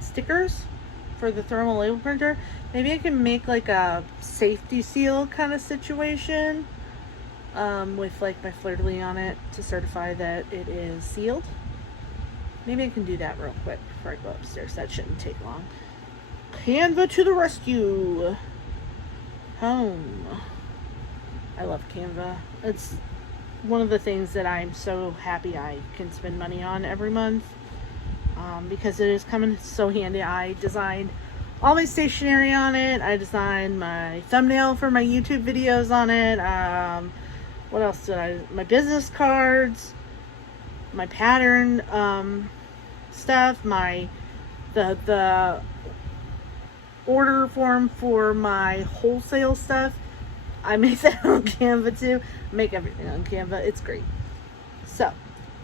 stickers for the thermal label printer. Maybe I can make like a safety seal kind of situation with like my fleur-de-lis on it to certify that it is sealed. Maybe I can do that real quick before I go upstairs. That shouldn't take long. Canva to the rescue. Home. I love Canva. It's one of the things that I'm so happy I can spend money on every month because it is coming so handy. I designed all my stationery on it. I designed my thumbnail for my YouTube videos on it. What else did I? My business cards, my pattern stuff, the order form for my wholesale stuff. I make that on Canva too. I make everything on Canva. It's great. So,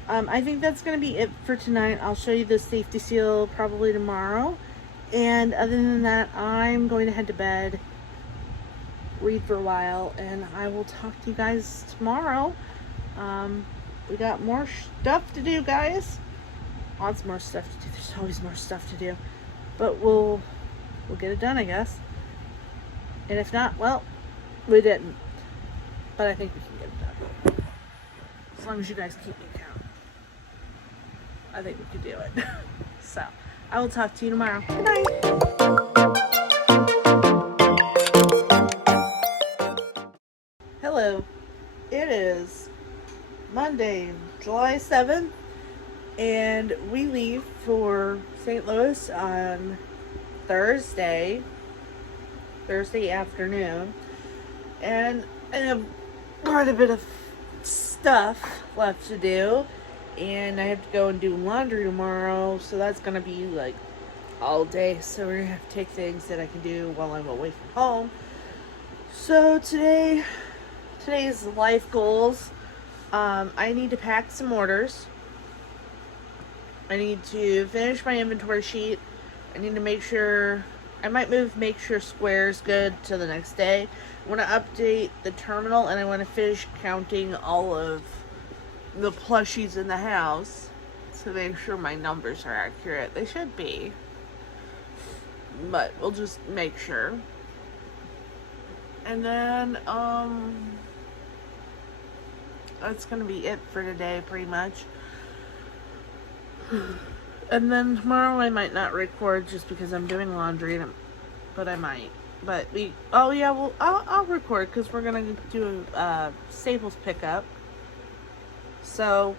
I think that's going to be it for tonight. I'll show you the safety seal probably tomorrow. And other than that, I'm going to head to bed, read for a while, and I will talk to you guys tomorrow. We got more stuff to do, guys. Lots more stuff to do. There's always more stuff to do. But we'll get it done, I guess. And if not, well, we didn't. But I think we can get it done. As long as you guys keep me count. I think we can do it. So, I will talk to you tomorrow. Good night. Hello. It is Monday, July 7th, and we leave for St. Louis on Thursday afternoon, and I have quite a bit of stuff left to do, and I have to go and do laundry tomorrow, so that's gonna be like all day, so we're gonna have to take things that I can do while I'm away from home. So today's life goals. I need to pack some orders. I need to finish my inventory sheet. I need to make sure, I might make sure Square's good to the next day. I want to update the terminal, and I want to finish counting all of the plushies in the house to make sure my numbers are accurate. They should be, but we'll just make sure. And then that's gonna be it for today, pretty much. And then tomorrow I might not record just because I'm doing laundry, but I might. But I'll record because we're gonna do a Staples pickup. So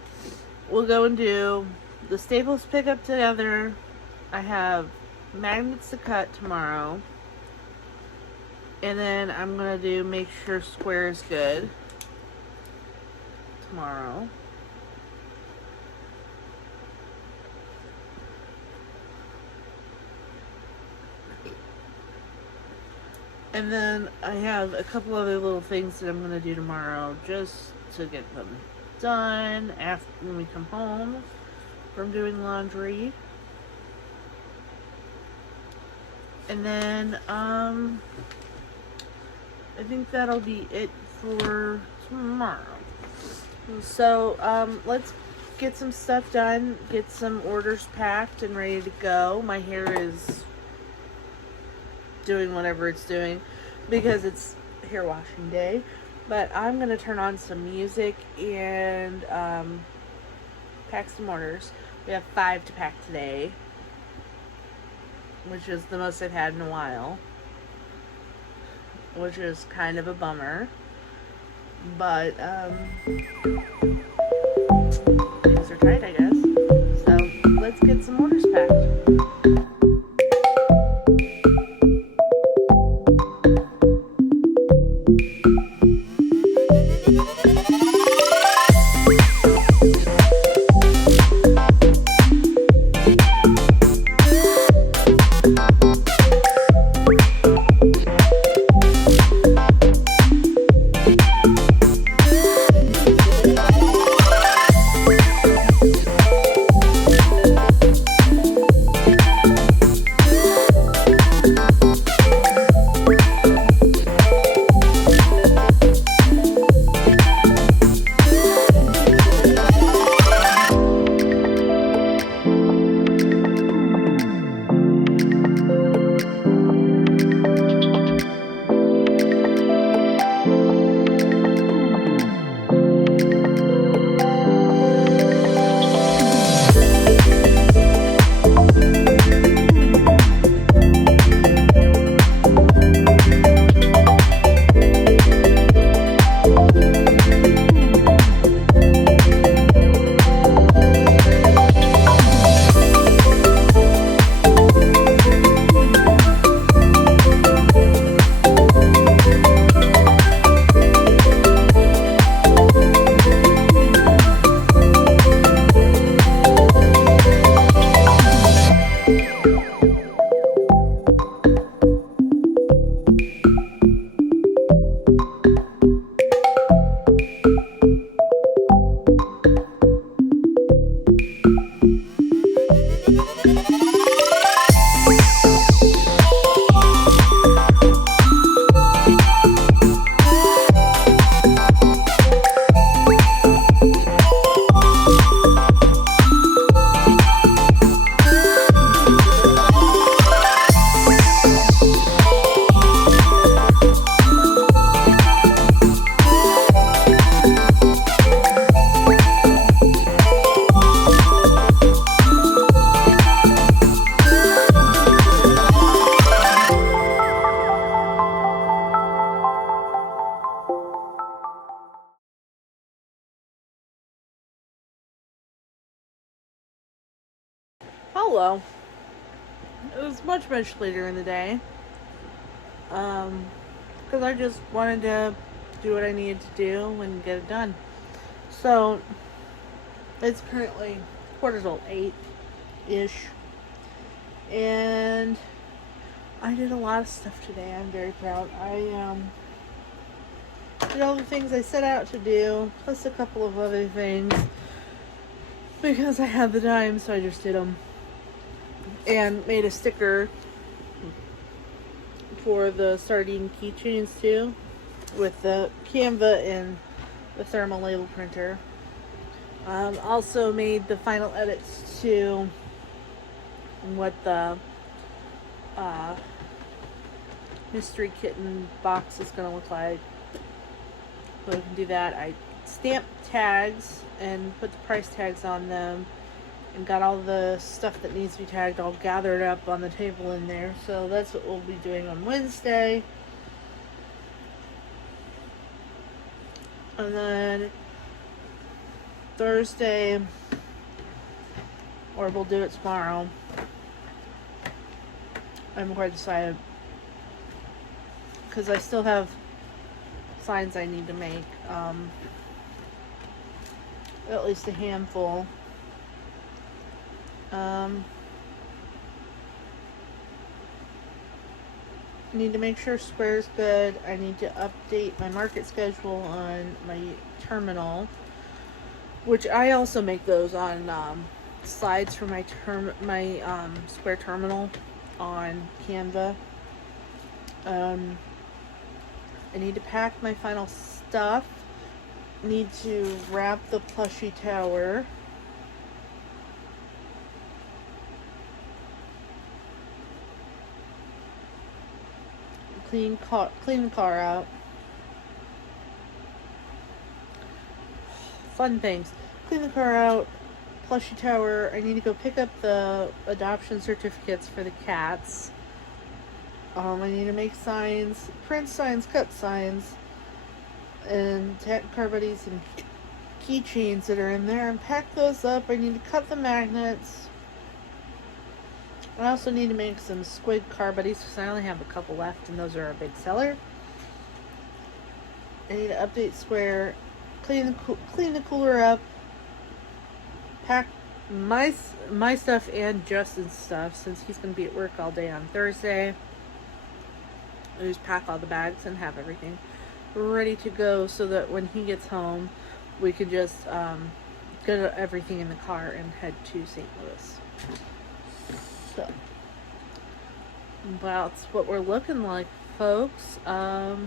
we'll go and do the Staples pickup together. I have magnets to cut tomorrow, and then I'm gonna make sure Square is good tomorrow. And then I have a couple other little things that I'm going to do tomorrow just to get them done after when we come home from doing laundry. And then I think that'll be it for tomorrow. So let's get some stuff done, get some orders packed and ready to go. My hair is doing whatever it's doing because it's hair washing day, but I'm gonna turn on some music and pack some orders. We have 5 to pack today, which is the most I've had in a while, which is kind of a bummer, but things are tight, I guess. So let's get some orders packed. Hello. It was much later in the day. Because I just wanted to do what I needed to do and get it done. So, it's currently 7:45-ish. And I did a lot of stuff today. I'm very proud. I did all the things I set out to do, plus a couple of other things, because I had the time, so I just did them. And made a sticker for the sardine keychains too, with the Canva and the thermal label printer. Also made the final edits to what the mystery kitten box is going to look like. So we can do that. I stamped tags and put the price tags on them, and got all the stuff that needs to be tagged all gathered up on the table in there. So that's what we'll be doing on Wednesday. And then Thursday, or we'll do it tomorrow, I haven't quite decided, because I still have signs I need to make, at least a handful. Need to make sure Square's good. I need to update my market schedule on my terminal, which I also make those on slides for my Square terminal on Canva. I need to pack my final stuff. Need to wrap the plushie tower. Clean the car out. Fun things. Clean the car out. Plushie tower. I need to go pick up the adoption certificates for the cats. I need to make signs, print signs, cut signs, and tag car buddies and keychains that are in there, and pack those up. I need to cut the magnets. I also need to make some squid car buddies because I only have a couple left, and those are a big seller. I need to update Square, clean the cooler up, pack my stuff and Justin's stuff since he's going to be at work all day on Thursday. I just pack all the bags and have everything ready to go so that when he gets home, we can just get everything in the car and head to St. Louis. So, that's what we're looking like, folks. Not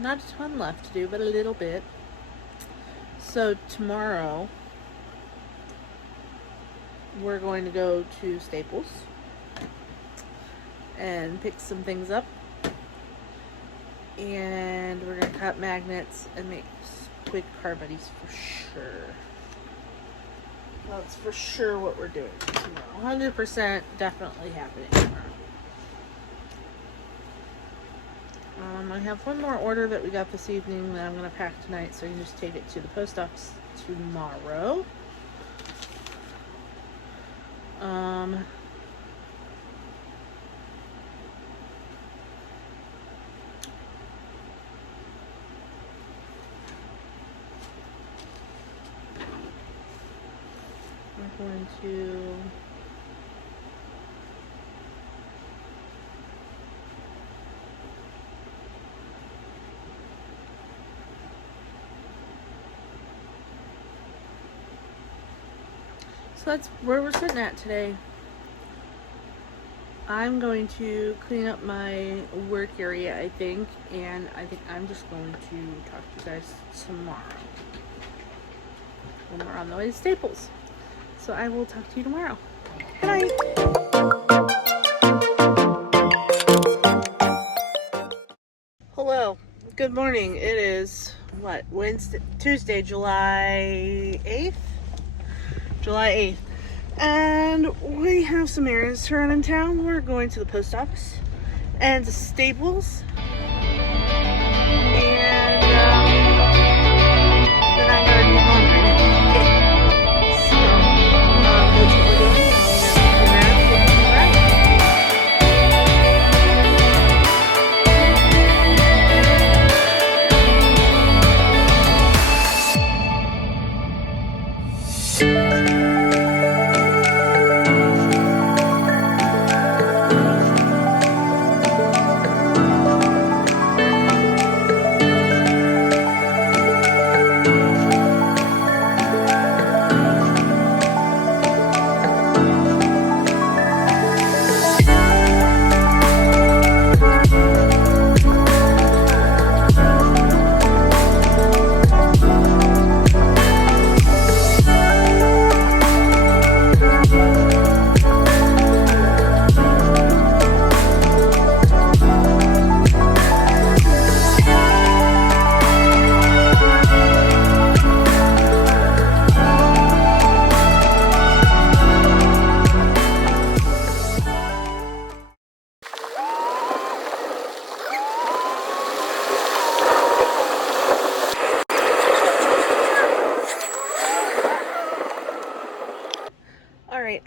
a ton left to do, but a little bit. So tomorrow, we're going to go to Staples and pick some things up. And we're going to cut magnets and make squid car buddies for sure. That's for sure what we're doing tomorrow. 100% definitely happening tomorrow. I have one more order that we got this evening that I'm going to pack tonight, so I can just take it to the post office tomorrow. We're going to so that's where we're sitting at today. I'm going to clean up my work area, I think, and I think I'm just going to talk to you guys tomorrow when we're on the way to Staples. So I will talk to you tomorrow. Good night. Hello. Good morning. It is Tuesday, July 8th? July 8th. And we have some errands to run in town. We're going to the post office and to Staples. And then I gotta do laundry. So, that's what we're doing.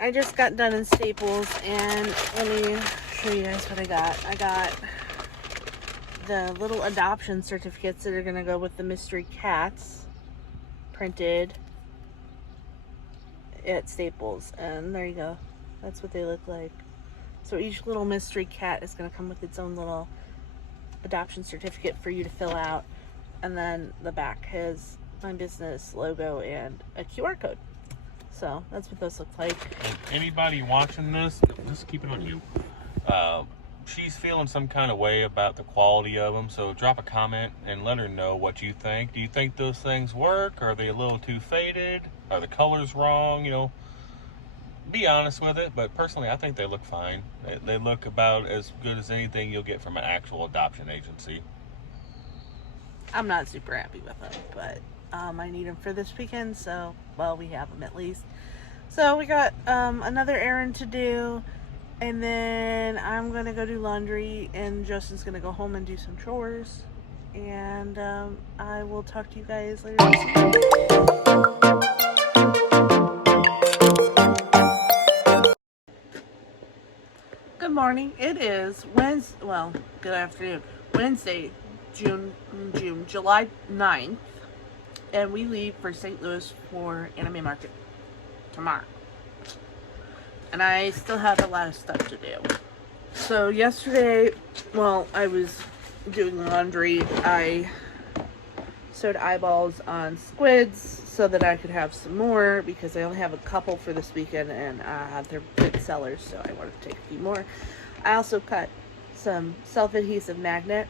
I just got done in Staples, and let me show you guys what I got. I got the little adoption certificates that are going to go with the mystery cats, printed at Staples, and there you go. That's what they look like. So each little mystery cat is going to come with its own little adoption certificate for you to fill out, and then the back has my business logo and a QR code. So that's what those look like. And anybody watching this, just keep it on you. She's feeling some kind of way about the quality of them, so drop a comment and let her know what you think. Do you think those things work? Are they a little too faded? Are the colors wrong? You know, be honest with it. But personally, I think they look fine. They look about as good as anything you'll get from an actual adoption agency. I'm not super happy with them, but I need them for this weekend, so, well, we have them at least. So we got another errand to do, and then I'm going to go do laundry, and Justin's going to go home and do some chores, and I will talk to you guys later this evening. Good morning. It is Wednesday, well, good afternoon. Wednesday, July 9th. And we leave for St. Louis for Anime Market tomorrow. And I still have a lot of stuff to do. So yesterday, while I was doing laundry, I sewed eyeballs on squids so that I could have some more, because I only have a couple for this weekend, and they're good sellers, so I wanted to take a few more. I also cut some self-adhesive magnet.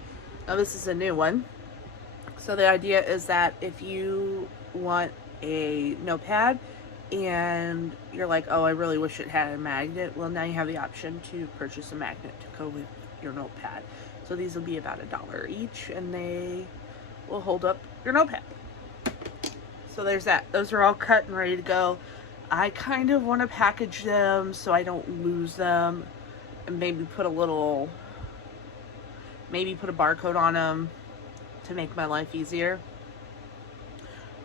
Now this is a new one. So the idea is that if you want a notepad and you're like, oh, I really wish it had a magnet, well, now you have the option to purchase a magnet to go with your notepad. So these will be about $1 each, and they will hold up your notepad. So there's that. Those are all cut and ready to go. I kind of want to package them so I don't lose them, and maybe put a barcode on them to make my life easier.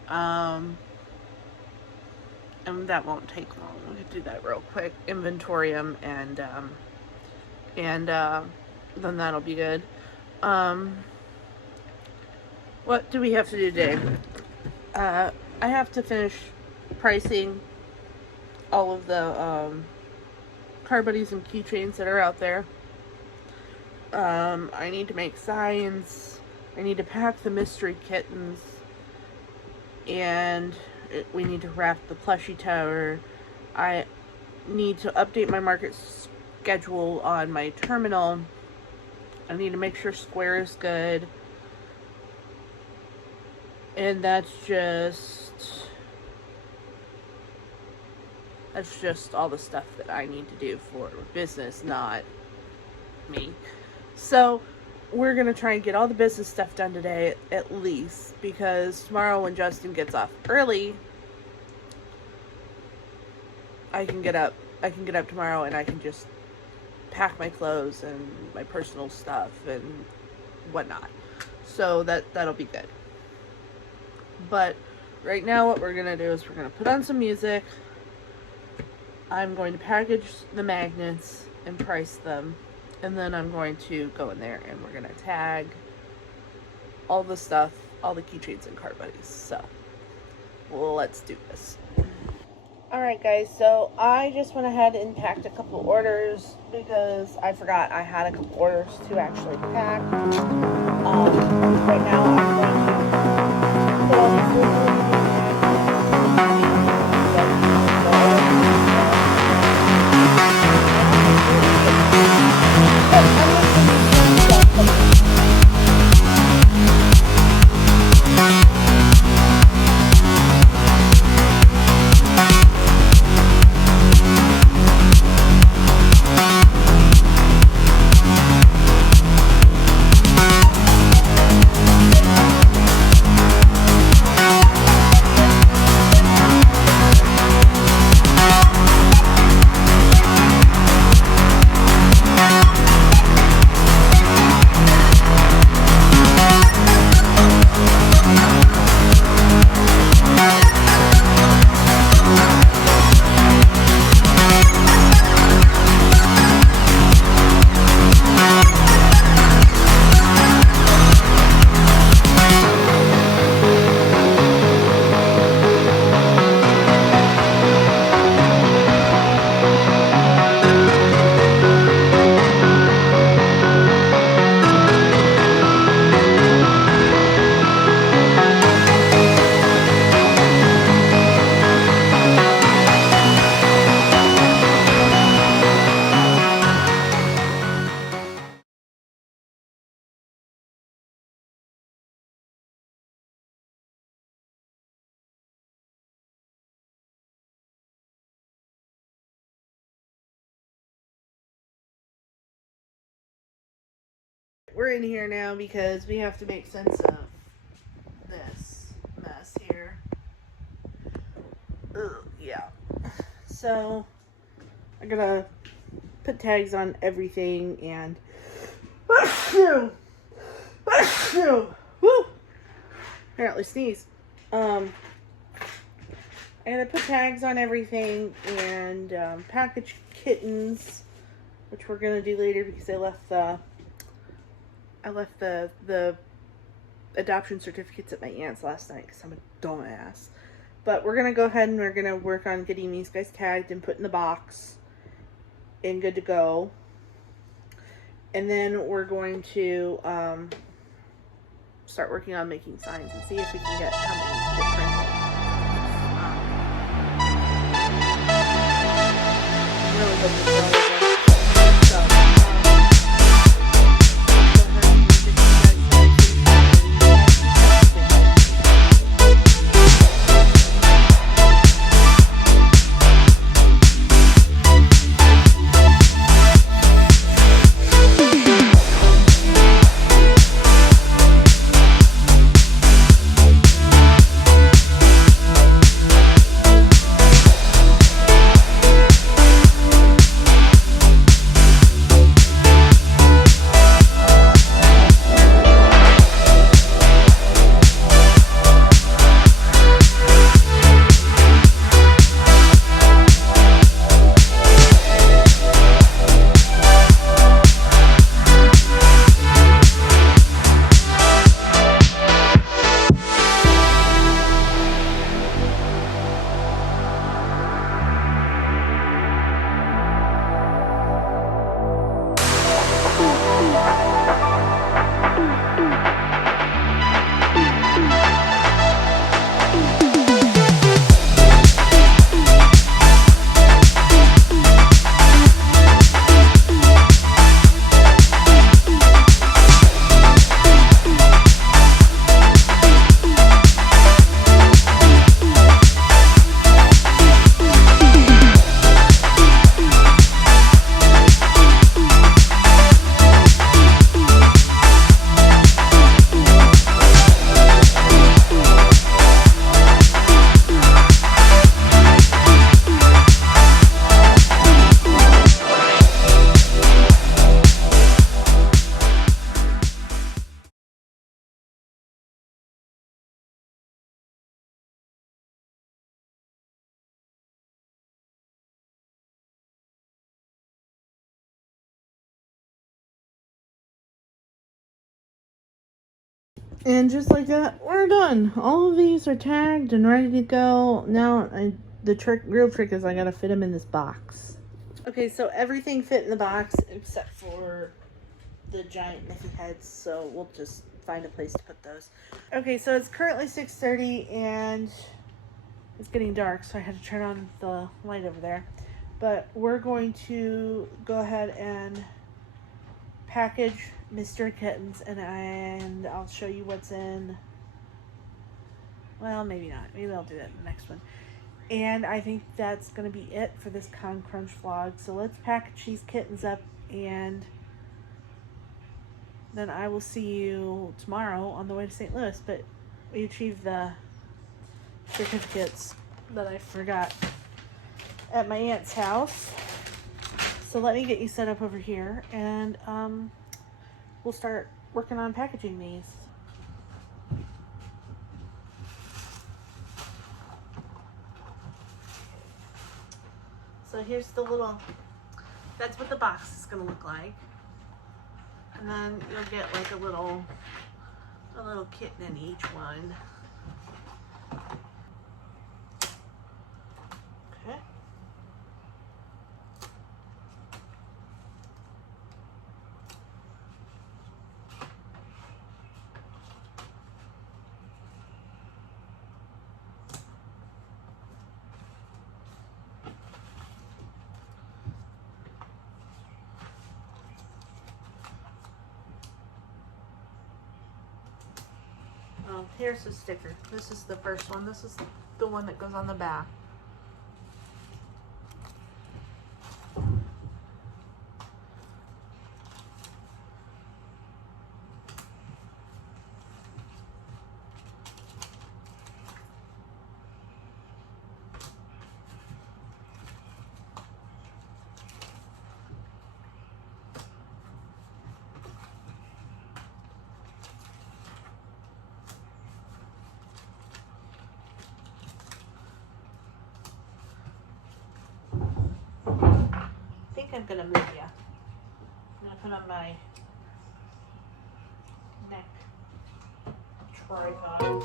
And that won't take long. We could do that real quick. Inventory them, and then that'll be good. What do we have to do today? I have to finish pricing all of the Car Buddies and keychains that are out there. I need to make signs. I need to pack the mystery kittens, and we need to wrap the plushie tower. I need to update my market schedule on my terminal. I need to make sure Square is good. And that's just all the stuff that I need to do for business, not me. So we're going to try and get all the business stuff done today, at least, because tomorrow when Justin gets off early, I can get up tomorrow and I can just pack my clothes and my personal stuff and whatnot. So that'll be good. But right now what we're going to do is we're going to put on some music. I'm going to package the magnets and price them. And then I'm going to go in there and we're going to tag all the stuff, all the keychains and Car Buddies. So, let's do this. Alright guys, so I just went ahead and packed a couple orders because I forgot I had a couple orders to actually pack. Right now I'm going to put all these we're in here now because we have to make sense of this mess here. Ugh, yeah. So I'm gonna put tags on everything and woo! Apparently sneeze. I'm gonna put tags on everything and package kittens, which we're gonna do later because I left the adoption certificates at my aunt's last night because I'm a dumbass. But we're gonna go ahead and we're gonna work on getting these guys tagged and put in the box and good to go. And then we're going to start working on making signs and see if we can get how many to get printed. Really hoping for all of them. So, go ahead and get you guys And just like that, we're done. All of these are tagged and ready to go. Now, the real trick is I gotta fit them in this box. Okay, so everything fit in the box except for the giant Mickey heads. So we'll just find a place to put those. Okay, so it's currently 6:30 and it's getting dark, so I had to turn on the light over there. But we're going to go ahead and package Mr. Kittens, and I'll show you what's in. Well, maybe not. Maybe I'll do that in the next one. And I think that's going to be it for this Con Crunch vlog. So let's package these kittens up, and then I will see you tomorrow on the way to St. Louis. But we achieved the certificates that I forgot at my aunt's house. So let me get you set up over here, and we'll start working on packaging these. So here's the little, that's what the box is going to look like. And then you'll get like a little kitten in each one. Okay. Here's the sticker. This is the first one. This is the one that goes on the back. think I'm gonna move you. I'm gonna put on my neck tripod.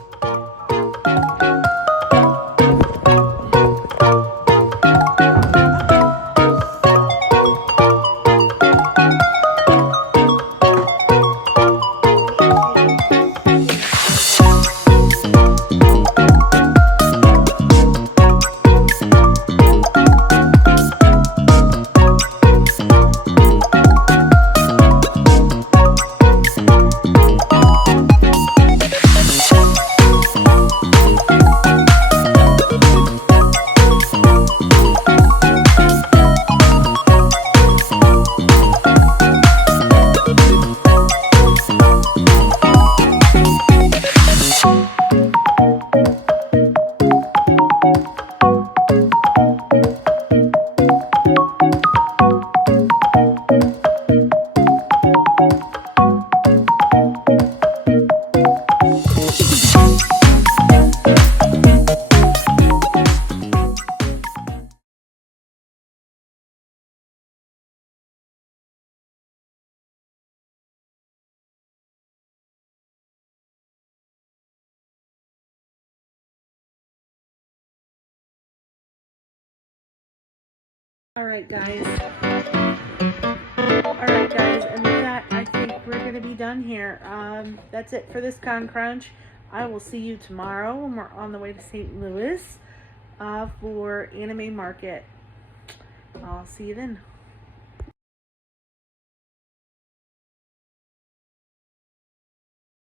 Alright guys, and with that, I think we're going to be done here. That's it for this Con Crunch. I will see you tomorrow when we're on the way to St. Louis for Anime Market. I'll see you then.